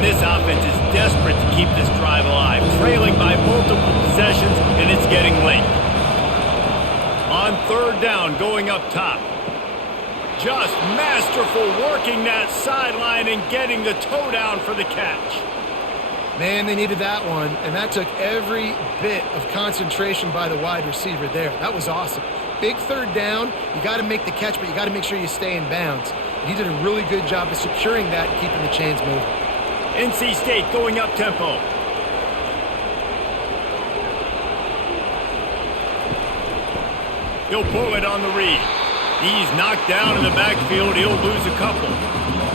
This offense is desperate to keep this drive alive, trailing by multiple possessions, and it's getting late. On third down, going up top. Just masterful working that sideline and getting the toe down for the catch. Man, they needed that one, and that took every bit of concentration by the wide receiver there. That was awesome. Big third down. You got to make the catch, but you got to make sure you stay in bounds. He did a really good job of securing that and keeping the chains moving. NC State going up tempo. He'll pull it on the read. He's knocked down in the backfield. He'll lose a couple.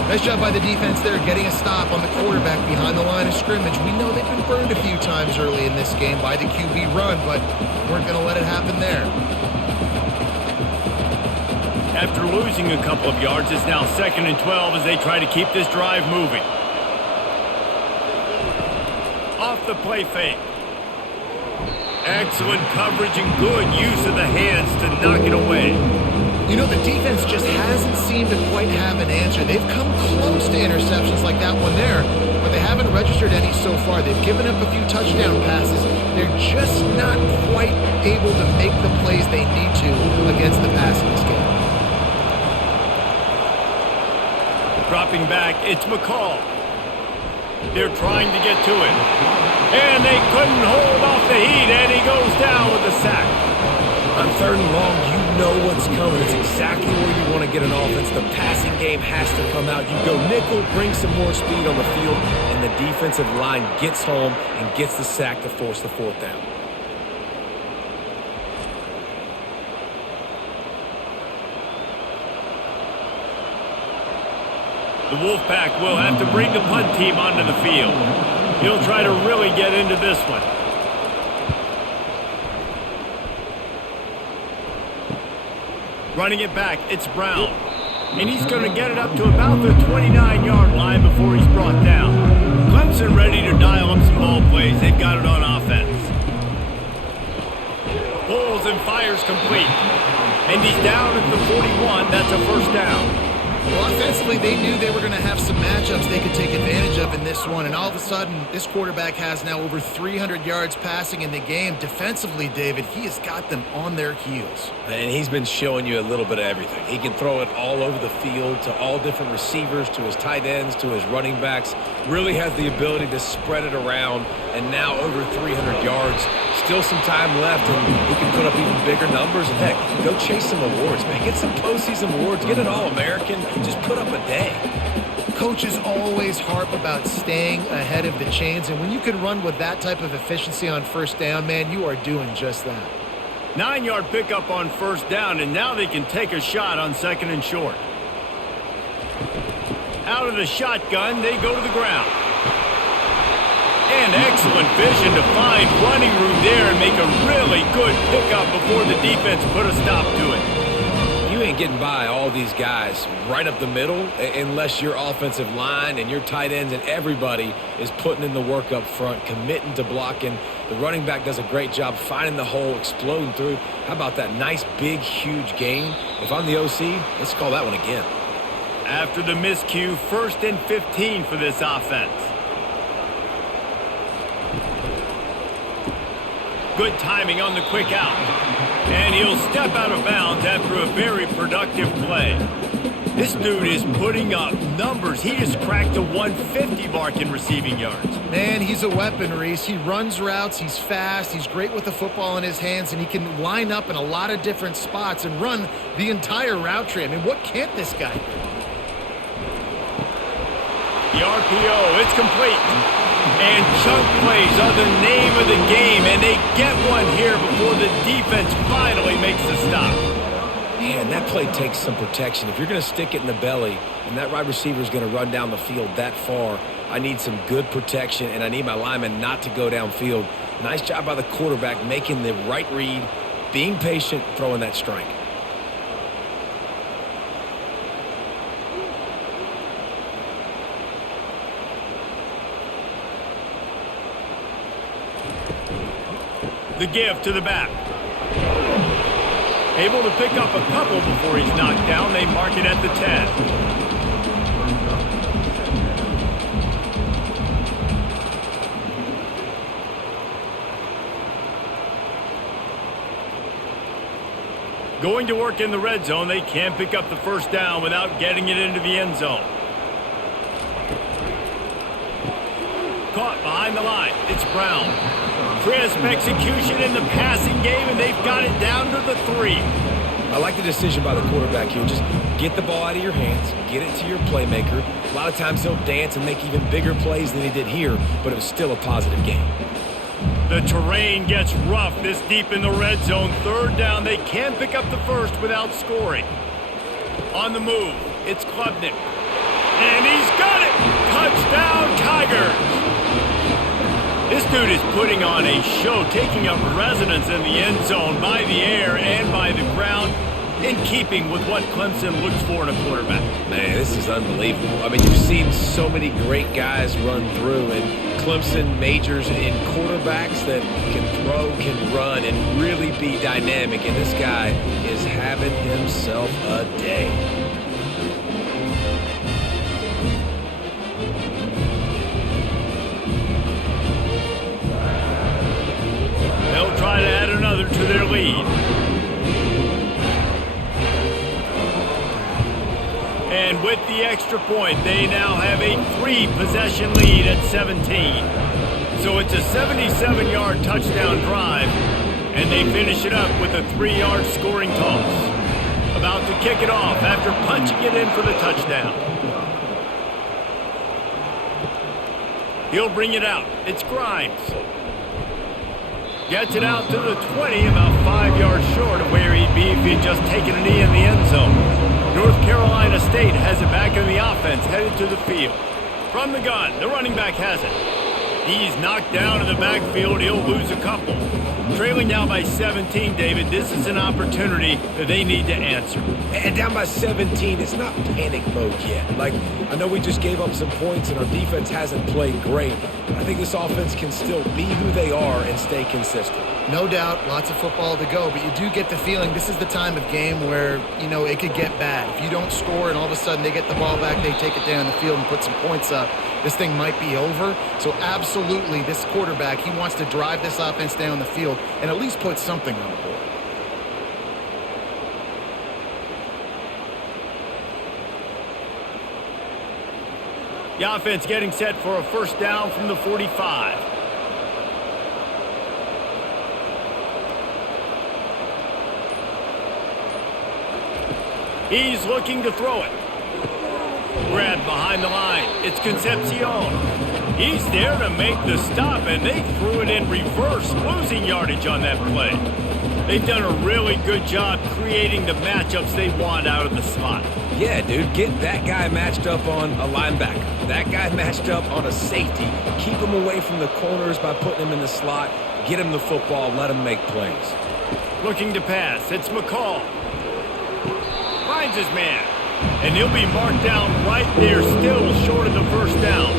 Nice job by the defense there, getting a stop on the quarterback behind the line of scrimmage. We know they've been burned a few times early in this game by the QB run, but weren't going to let it happen there. After losing a couple of yards, it's now 2nd and 12 as they try to keep this drive moving. Off the play fake. Excellent coverage and good use of the hands to knock it away. You know, the defense just hasn't seemed to quite have an answer. They've come close to interceptions like that one there, but they haven't registered any so far. They've given up a few touchdown passes. They're just not quite able to make the plays they need to against the pass in this game. Dropping back, it's McCall. They're trying to get to it. And they couldn't hold off the heat, and he goes down with a sack. On third and long, you know what's coming. It's exactly where you want to get an offense. The passing game has to come out. You go nickel, bring some more speed on the field, and the defensive line gets home and gets the sack to force the fourth down. The Wolfpack will have to bring the punt team onto the field. He'll try to really get into this one. Running it back, it's Brown. And he's going to get it up to about the 29-yard line before he's brought down. Clemson ready to dial up some ball plays. They've got it on offense. Pulls and fires complete. And he's down at the 41. That's a first down. Well, offensively, they knew they were going to have some matchups they could take advantage of in this one, and all of a sudden, this quarterback has now over 300 yards passing in the game. Defensively, David, he has got them on their heels. And he's been showing you a little bit of everything. He can throw it all over the field to all different receivers, to his tight ends, to his running backs. Really has the ability to spread it around, and now over 300 yards. Still some time left, and he can put up even bigger numbers. And heck, go chase some awards, man. Get some postseason awards. Get an All-American. Just put up a day. Coaches always harp about staying ahead of the chains, and when you can run with that type of efficiency on first down, man, you are doing just that. 9-yard pickup on first down, and now they can take a shot on second and short. Out of the shotgun, they go to the ground. And excellent vision to find running room there and make a really good pickup before the defense put a stop to it. You ain't getting by all these guys right up the middle unless your offensive line and your tight ends and everybody is putting in the work up front, committing to blocking. The running back does a great job finding the hole, exploding through. How about that nice, big, huge gain? If I'm the OC, let's call that one again. After the miscue, 1st and 15 for this offense. Good timing on the quick out. And he'll step out of bounds after a very productive play. This dude is putting up numbers. He just cracked the 150 mark in receiving yards. Man, he's a weapon, Reese. He runs routes, he's fast, he's great with the football in his hands, and he can line up in a lot of different spots and run the entire route tree. I mean, what can't this guy do? The RPO, it's complete. And chunk plays are the name of the game, and they get one here before the defense finally makes the stop. Man, that play takes some protection. If you're going to stick it in the belly and that wide receiver is going to run down the field that far, I need some good protection, and I need my lineman not to go downfield. Nice job by the quarterback making the right read, being patient, throwing that strike. The give to the back. Able to pick up a couple before he's knocked down. They mark it at the 10. Going to work in the red zone. They can't pick up the first down without getting it into the end zone. Caught behind the line. It's Brown. Crisp execution in the passing game, and they've got it down to the 3. I like the decision by the quarterback here. Just get the ball out of your hands, get it to your playmaker. A lot of times he'll dance and make even bigger plays than he did here, but it was still a positive game. The terrain gets rough this deep in the red zone. 3rd down, they can't pick up the first without scoring. On the move, it's Klubnik. And he's got it! Touchdown, Tigers! This dude is putting on a show, taking up residence in the end zone by the air and by the ground, in keeping with what Clemson looks for in a quarterback. Man, this is unbelievable. I mean, you've seen so many great guys run through, and Clemson majors in quarterbacks that can throw, can run, and really be dynamic, and this guy is having himself a day. They'll try to add another to their lead. And with the extra point, they now have a 3-possession lead at 17. So it's a 77-yard touchdown drive, and they finish it up with a 3-yard scoring toss. About to kick it off after punching it in for the touchdown. He'll bring it out. It's Grimes. Gets it out to the 20, about 5 yards short of where he'd be if he'd just taken a knee in the end zone. North Carolina State has it back in the offense, headed to the field. From the gun, the running back has it. He's knocked down in the backfield. He'll lose a couple. Trailing now by 17, David, this is an opportunity that they need to answer. And down by 17, it's not panic mode yet. Like, I know we just gave up some points and our defense hasn't played great, but I think this offense can still be who they are and stay consistent. No doubt, lots of football to go, but you do get the feeling this is the time of game where, you know, it could get bad. If you don't score and all of a sudden they get the ball back, they take it down the field and put some points up, this thing might be over. So absolutely, this quarterback, he wants to drive this offense down the field and at least put something on the board. The offense getting set for a first down from the 45. He's looking to throw it. Grabbed behind the line. It's Concepcion. He's there to make the stop, and they threw it in reverse, losing yardage on that play. They've done a really good job creating the matchups they want out of the slot. Yeah, dude, get that guy matched up on a linebacker. That guy matched up on a safety. Keep him away from the corners by putting him in the slot. Get him the football. Let him make plays. Looking to pass. It's McCall. Finds his man. And he'll be marked down right there, still short of the first down.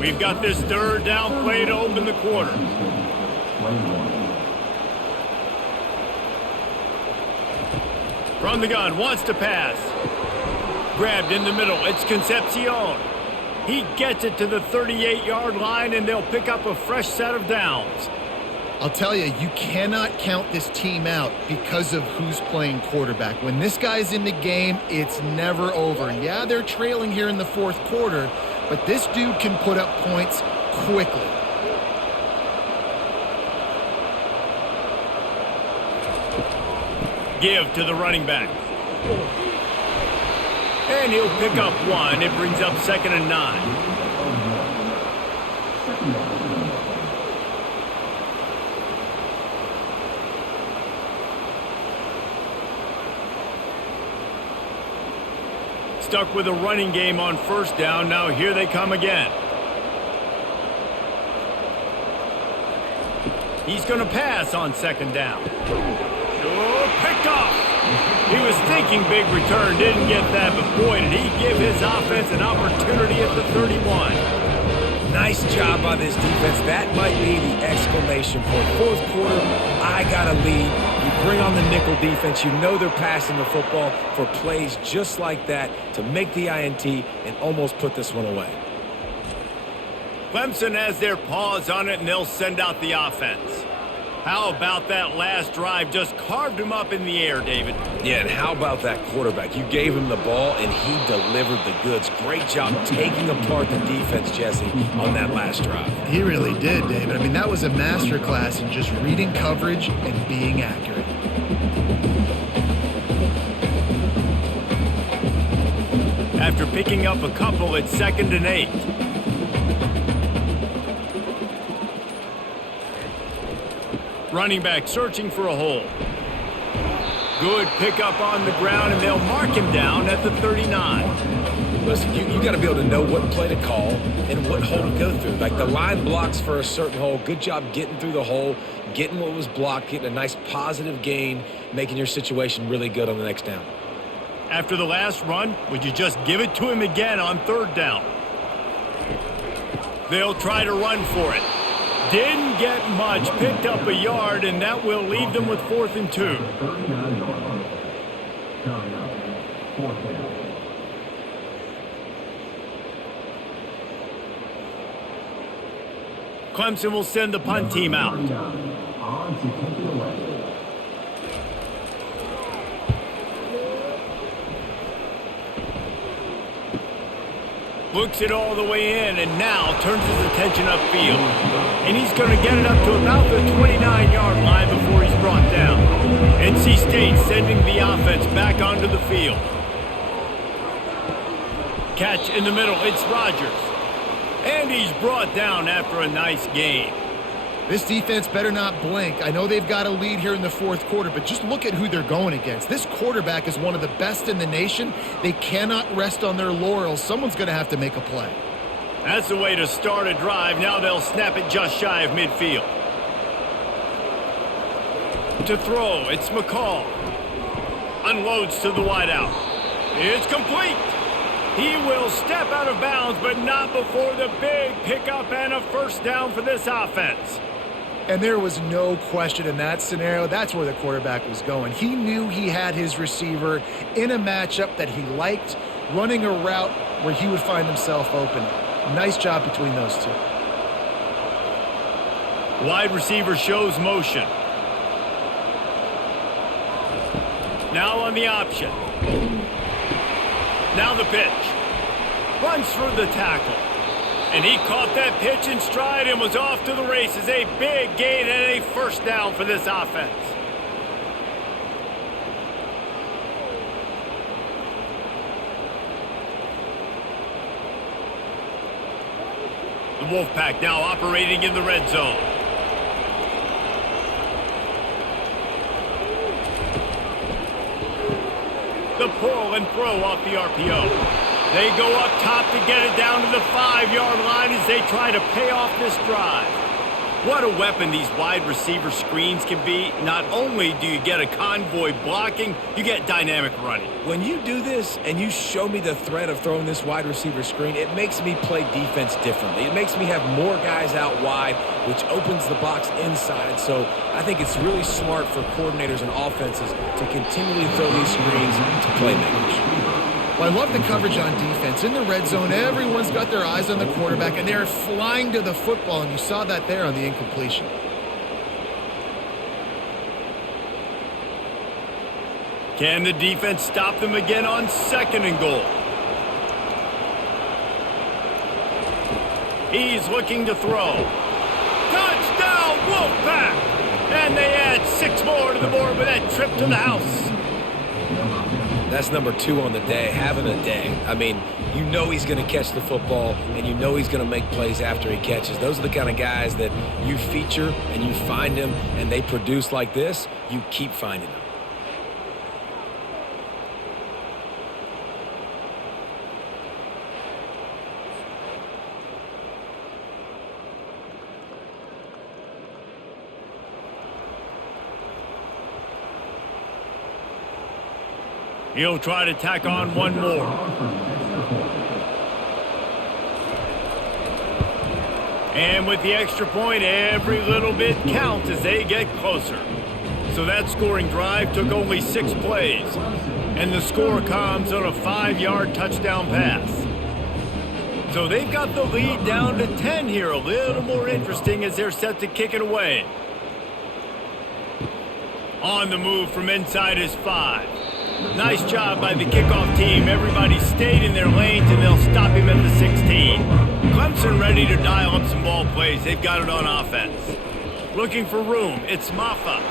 We've got this third down play to open the quarter. From the gun, wants to pass. Grabbed in the middle, it's Concepcion. He gets it to the 38-yard line, and they'll pick up a fresh set of downs. I'll tell you, you cannot count this team out because of who's playing quarterback. When this guy's in the game, it's never over. Yeah, they're trailing here in the fourth quarter, but this dude can put up points quickly. Give to the running back. And he'll pick up one. It brings up 2nd and 9. Stuck with a running game on first down. Now here they come again. He's going to pass on 2nd down. Oh, picked off. He was thinking big return, didn't get that, but boy, did he give his offense an opportunity at the 31. Nice job by this defense. That might be the exclamation point. Fourth quarter, I got a lead. You bring on the nickel defense. You know they're passing the football for plays just like that to make the INT and almost put this one away. Clemson has their paws on it, and they'll send out the offense. How about that last drive? Just carved him up in the air, David. Yeah, and how about that quarterback? You gave him the ball, and he delivered the goods. Great job taking apart the defense, Jesse, on that last drive. He really did, David. I mean, that was a masterclass in just reading coverage and being accurate. After picking up a couple, it's 2nd and 8. Running back searching for a hole. Good pickup on the ground, and they'll mark him down at the 39. Listen, you got to be able to know what play to call and what hole to go through. Like the line blocks for a certain hole. Good job getting through the hole, getting what was blocked, getting a nice positive gain, making your situation really good on the next down. After the last run, would you just give it to him again on 3rd down? They'll try to run for it. Didn't get much, picked up a yard, and that will leave them with 4th and 2. Clemson will send the punt team out. Looks it all the way in, and now turns his attention upfield. And he's going to get it up to about the 29-yard line before he's brought down. NC State sending the offense back onto the field. Catch in the middle, it's Rogers. And he's brought down after a nice gain. This defense better not blink. I know they've got a lead here in the fourth quarter, but just look at who they're going against. This quarterback is one of the best in the nation. They cannot rest on their laurels. Someone's going to have to make a play. That's the way to start a drive. Now they'll snap it just shy of midfield. To throw, it's McCall. Unloads to the wideout. It's complete. He will step out of bounds, but not before the big pickup and a first down for this offense. And there was no question in that scenario. That's where the quarterback was going. He knew he had his receiver in a matchup that he liked, running a route where he would find himself open. Nice job between those two. Wide receiver shows motion. Now on the option. Now the pitch. Runs through the tackle. And he caught that pitch in stride and was off to the races. A big gain and a first down for this offense. The Wolfpack now operating in the red zone. The pull and throw off the RPO. They go up top to get it down to the 5-yard line as they try to pay off this drive. What a weapon these wide receiver screens can be. Not only do you get a convoy blocking, you get dynamic running. When you do this and you show me the threat of throwing this wide receiver screen, it makes me play defense differently. It makes me have more guys out wide, which opens the box inside. So I think it's really smart for coordinators and offenses to continually throw these screens to playmakers. Well, I love the coverage on defense. In the red zone, everyone's got their eyes on the quarterback, and they're flying to the football, and you saw that there on the incompletion. Can the defense stop them again on 2nd and goal? He's looking to throw. Touchdown, Wolfpack! And they add 6 more to the board with that trip to the house. That's number 2 on the day, having a day. I mean, you know he's going to catch the football, and you know he's going to make plays after he catches. Those are the kind of guys that you feature, and you find them, and they produce like this, you keep finding them. He'll try to tack on one more. And with the extra point, every little bit counts as they get closer. So that scoring drive took only 6 plays. And the score comes on a 5-yard touchdown pass. So they've got the lead down to 10 here. A little more interesting as they're set to kick it away. On the move from inside his 5. Nice job by the kickoff team. Everybody stayed in their lanes, and they'll stop him at the 16. Clemson ready to dial up some ball plays. They've got it on offense. Looking for room. It's Maffa.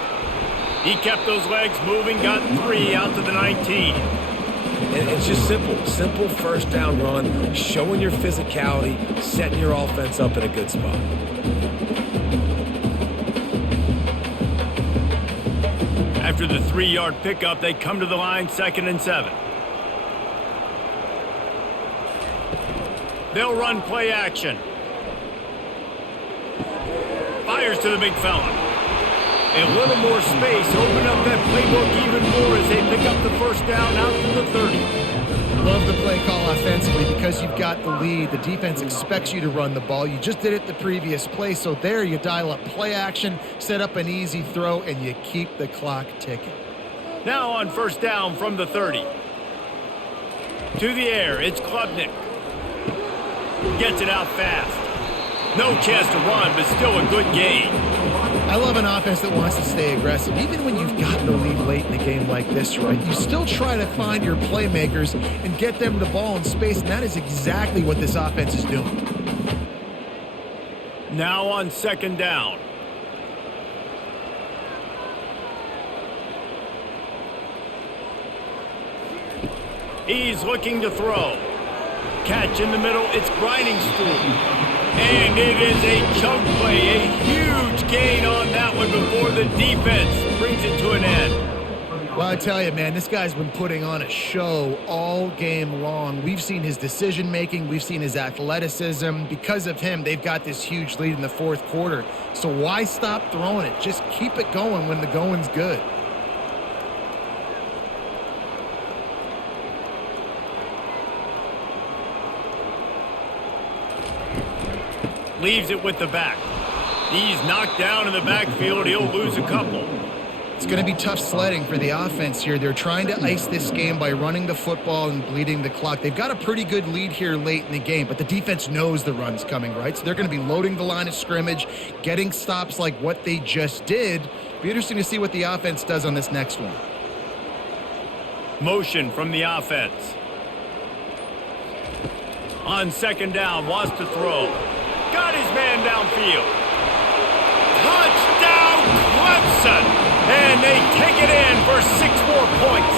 He kept those legs moving, got 3 out to the 19. And it's just simple first down run, showing your physicality, setting your offense up in a good spot. After the 3-yard pickup, they come to the line, 2nd and 7. They'll run play action. Fires to the big fella. A little more space, open up that playbook even more as they pick up the first down out to the 30. Love the play call offensively because you've got the lead. The defense expects you to run the ball. You just did it the previous play, so there you dial up play action, set up an easy throw, and you keep the clock ticking. Now on first down from the 30. To the air, it's Klubnik. Gets it out fast. No chance to run, but still a good gain. I love an offense that wants to stay aggressive. Even when you've got the lead late in a game like this, right, you still try to find your playmakers and get them the ball in space, and that is exactly what this offense is doing. Now on 2nd down. He's looking to throw. Catch in the middle, it's grinding stool. And it is a chunk play, a huge gain on that one before the defense brings it to an end. Well, I tell you, man, this guy's been putting on a show all game long. We've seen his decision-making. We've seen his athleticism. Because of him, they've got this huge lead in the 4th quarter. So why stop throwing it? Just keep it going when the going's good. Leaves it with the back. He's knocked down in the backfield. He'll lose a couple. It's going to be tough sledding for the offense here. They're trying to ice this game by running the football and bleeding the clock. They've got a pretty good lead here late in the game, but the defense knows the run's coming, right? So they're going to be loading the line of scrimmage, getting stops like what they just did. Be interesting to see what the offense does on this next one. Motion from the offense. On second down, wants to throw. Got his man downfield. Touchdown, Clemson! And they take it in for 6 more points.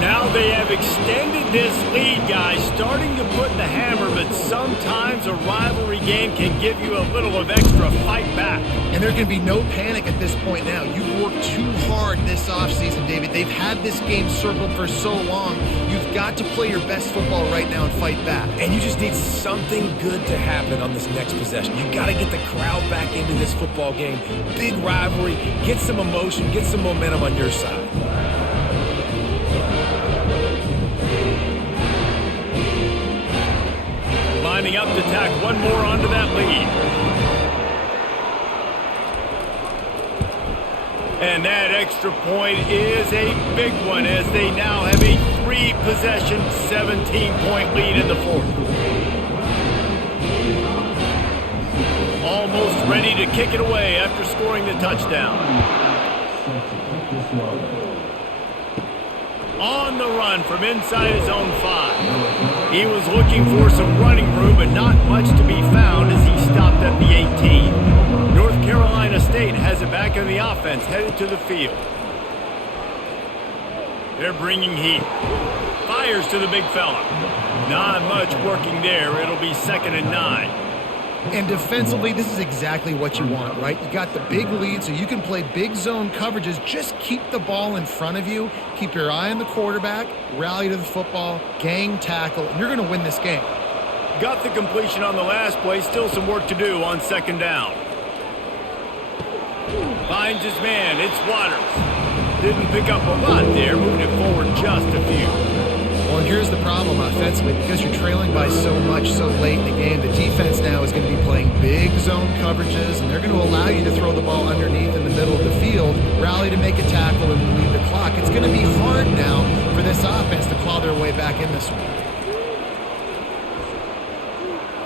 Now they have extended this lead, guys, starting to put the hammer, but sometimes a rivalry game can give you a little of extra fight back. And there can be no panic at this point now. You've worked too hard this offseason, David. They've had this game circled for so long. You've got to play your best football right now and fight back. And you just need something good to happen on this next possession. You got to get the crowd back into this football game. Big rivalry. Get some emotion. Get some momentum on your side. Lining up to tack one more onto that lead. And that extra point is a big one as they now have a 3-possession, 17-point lead in the fourth. Almost ready to kick it away after scoring the touchdown. On the run from inside his own 5. He was looking for some running room, but not much to be found as he stopped at the 18. North Carolina State has it back in the offense, headed to the field. They're bringing heat. Fires to the big fella. Not much working there. It'll be 2nd and 9. And defensively, this is exactly what you want, right? You got the big lead, so you can play big zone coverages. Just keep the ball in front of you. Keep your eye on the quarterback. Rally to the football. Gang tackle. And you're going to win this game. Got the completion on the last play. Still some work to do on 2nd down. Finds his man. It's Waters. Didn't pick up a lot there. Moving it forward just a few. Well, and here's the problem offensively. Because you're trailing by so much so late in the game, the defense now is going to be playing big zone coverages, and they're going to allow you to throw the ball underneath in the middle of the field, rally to make a tackle, and lead the clock. It's going to be hard now for this offense to claw their way back in this one.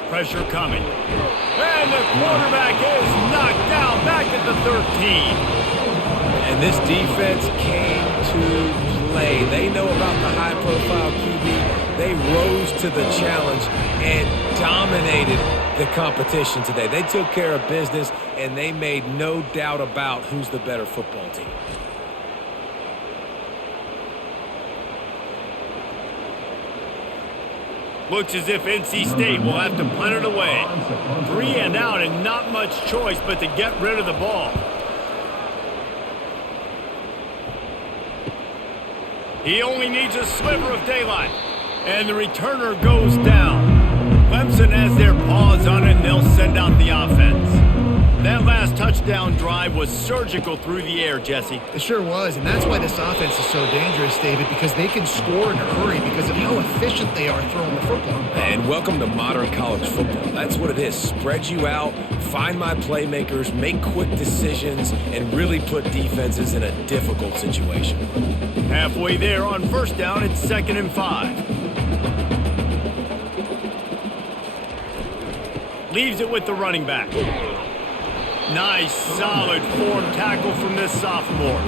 Pressure coming. And the quarterback is knocked down back at the 13. And this defense came to play. They know about the high-profile QB. They rose to the challenge and dominated the competition today. They took care of business, and they made no doubt about who's the better football team. Looks as if NC State will have to punt it away. 3 and out and not much choice but to get rid of the ball. He only needs a sliver of daylight. And the returner goes down. Clemson has their paws on it, and they'll send out the offense. That last touchdown drive was surgical through the air, Jesse. It sure was, and that's why this offense is so dangerous, David, because they can score in a hurry because of how efficient they are throwing the football. And welcome to modern college football. That's what it is. Spread you out, find my playmakers, make quick decisions, and really put defenses in a difficult situation. Halfway there on 1st down, it's 2nd and 5. Leaves it with the running back. Nice, solid form tackle from this sophomore.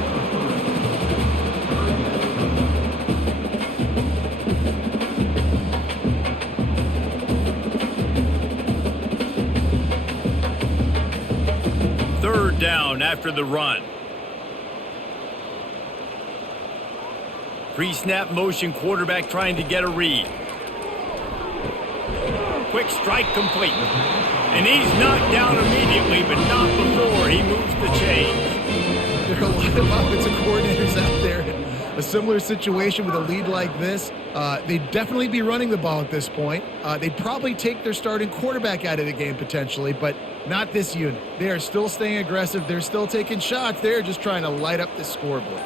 Third down after the run. Pre-snap motion quarterback trying to get a read. Quick strike complete. And he's knocked down immediately, but not before he moves the chains. There are a lot of offensive coordinators out there in a similar situation with a lead like this. They'd definitely be running the ball at this point. They'd probably take their starting quarterback out of the game potentially, but not this unit. They are still staying aggressive. They're still taking shots. They're just trying to light up the scoreboard.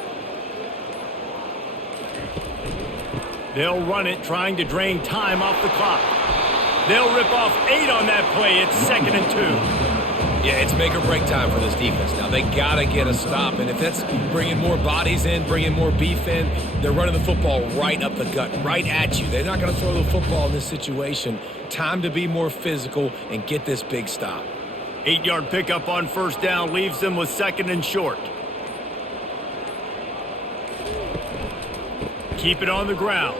They'll run it, trying to drain time off the clock. They'll rip off 8 on that play. It's 2nd and 2. Yeah, it's make or break time for this defense. Now, they got to get a stop, and if that's bringing more bodies in, bringing more beef in, they're running the football right up the gut, right at you. They're not going to throw the football in this situation. Time to be more physical and get this big stop. 8-yard pickup on 1st down leaves them with 2nd and short. Keep it on the ground.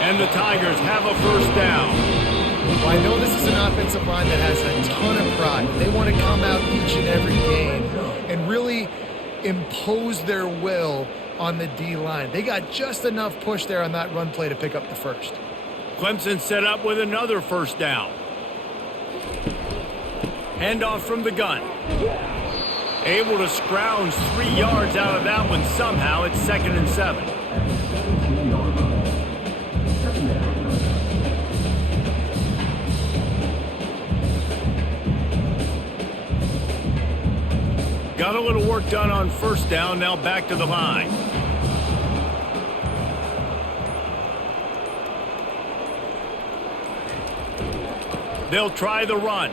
And the Tigers have a 1st down. Well, I know this is an offensive line that has a ton of pride. They want to come out each and every game and really impose their will on the D-line. They got just enough push there on that run play to pick up the 1st. Clemson set up with another 1st down. Handoff from the gun. Able to scrounge 3 yards out of that one somehow. It's 2nd and 7. Got a little work done on 1st down. Now back to the line. They'll try the run.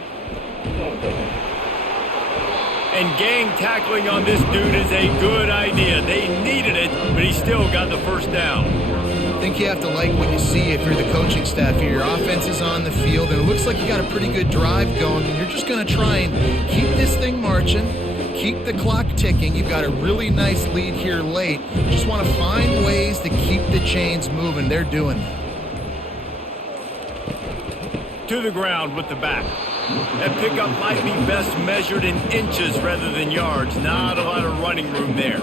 And gang tackling on this dude is a good idea. They needed it, but he still got the 1st down. I think you have to like what you see if you're the coaching staff here. Your offense is on the field, and it looks like you got a pretty good drive going, and you're just going to try and keep this thing marching, keep the clock ticking. You've got a really nice lead here late. You just want to find ways to keep the chains moving. They're doing that. To the ground with the back. That pickup might be best measured in inches rather than yards. Not a lot of running room there.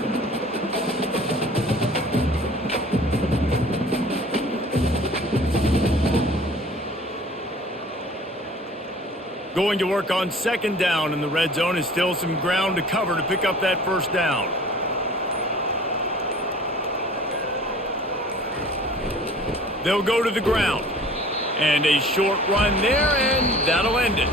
Going to work on 2nd down in the red zone is still some ground to cover to pick up that 1st down. They'll go to the ground. And a short run there, and that'll end it.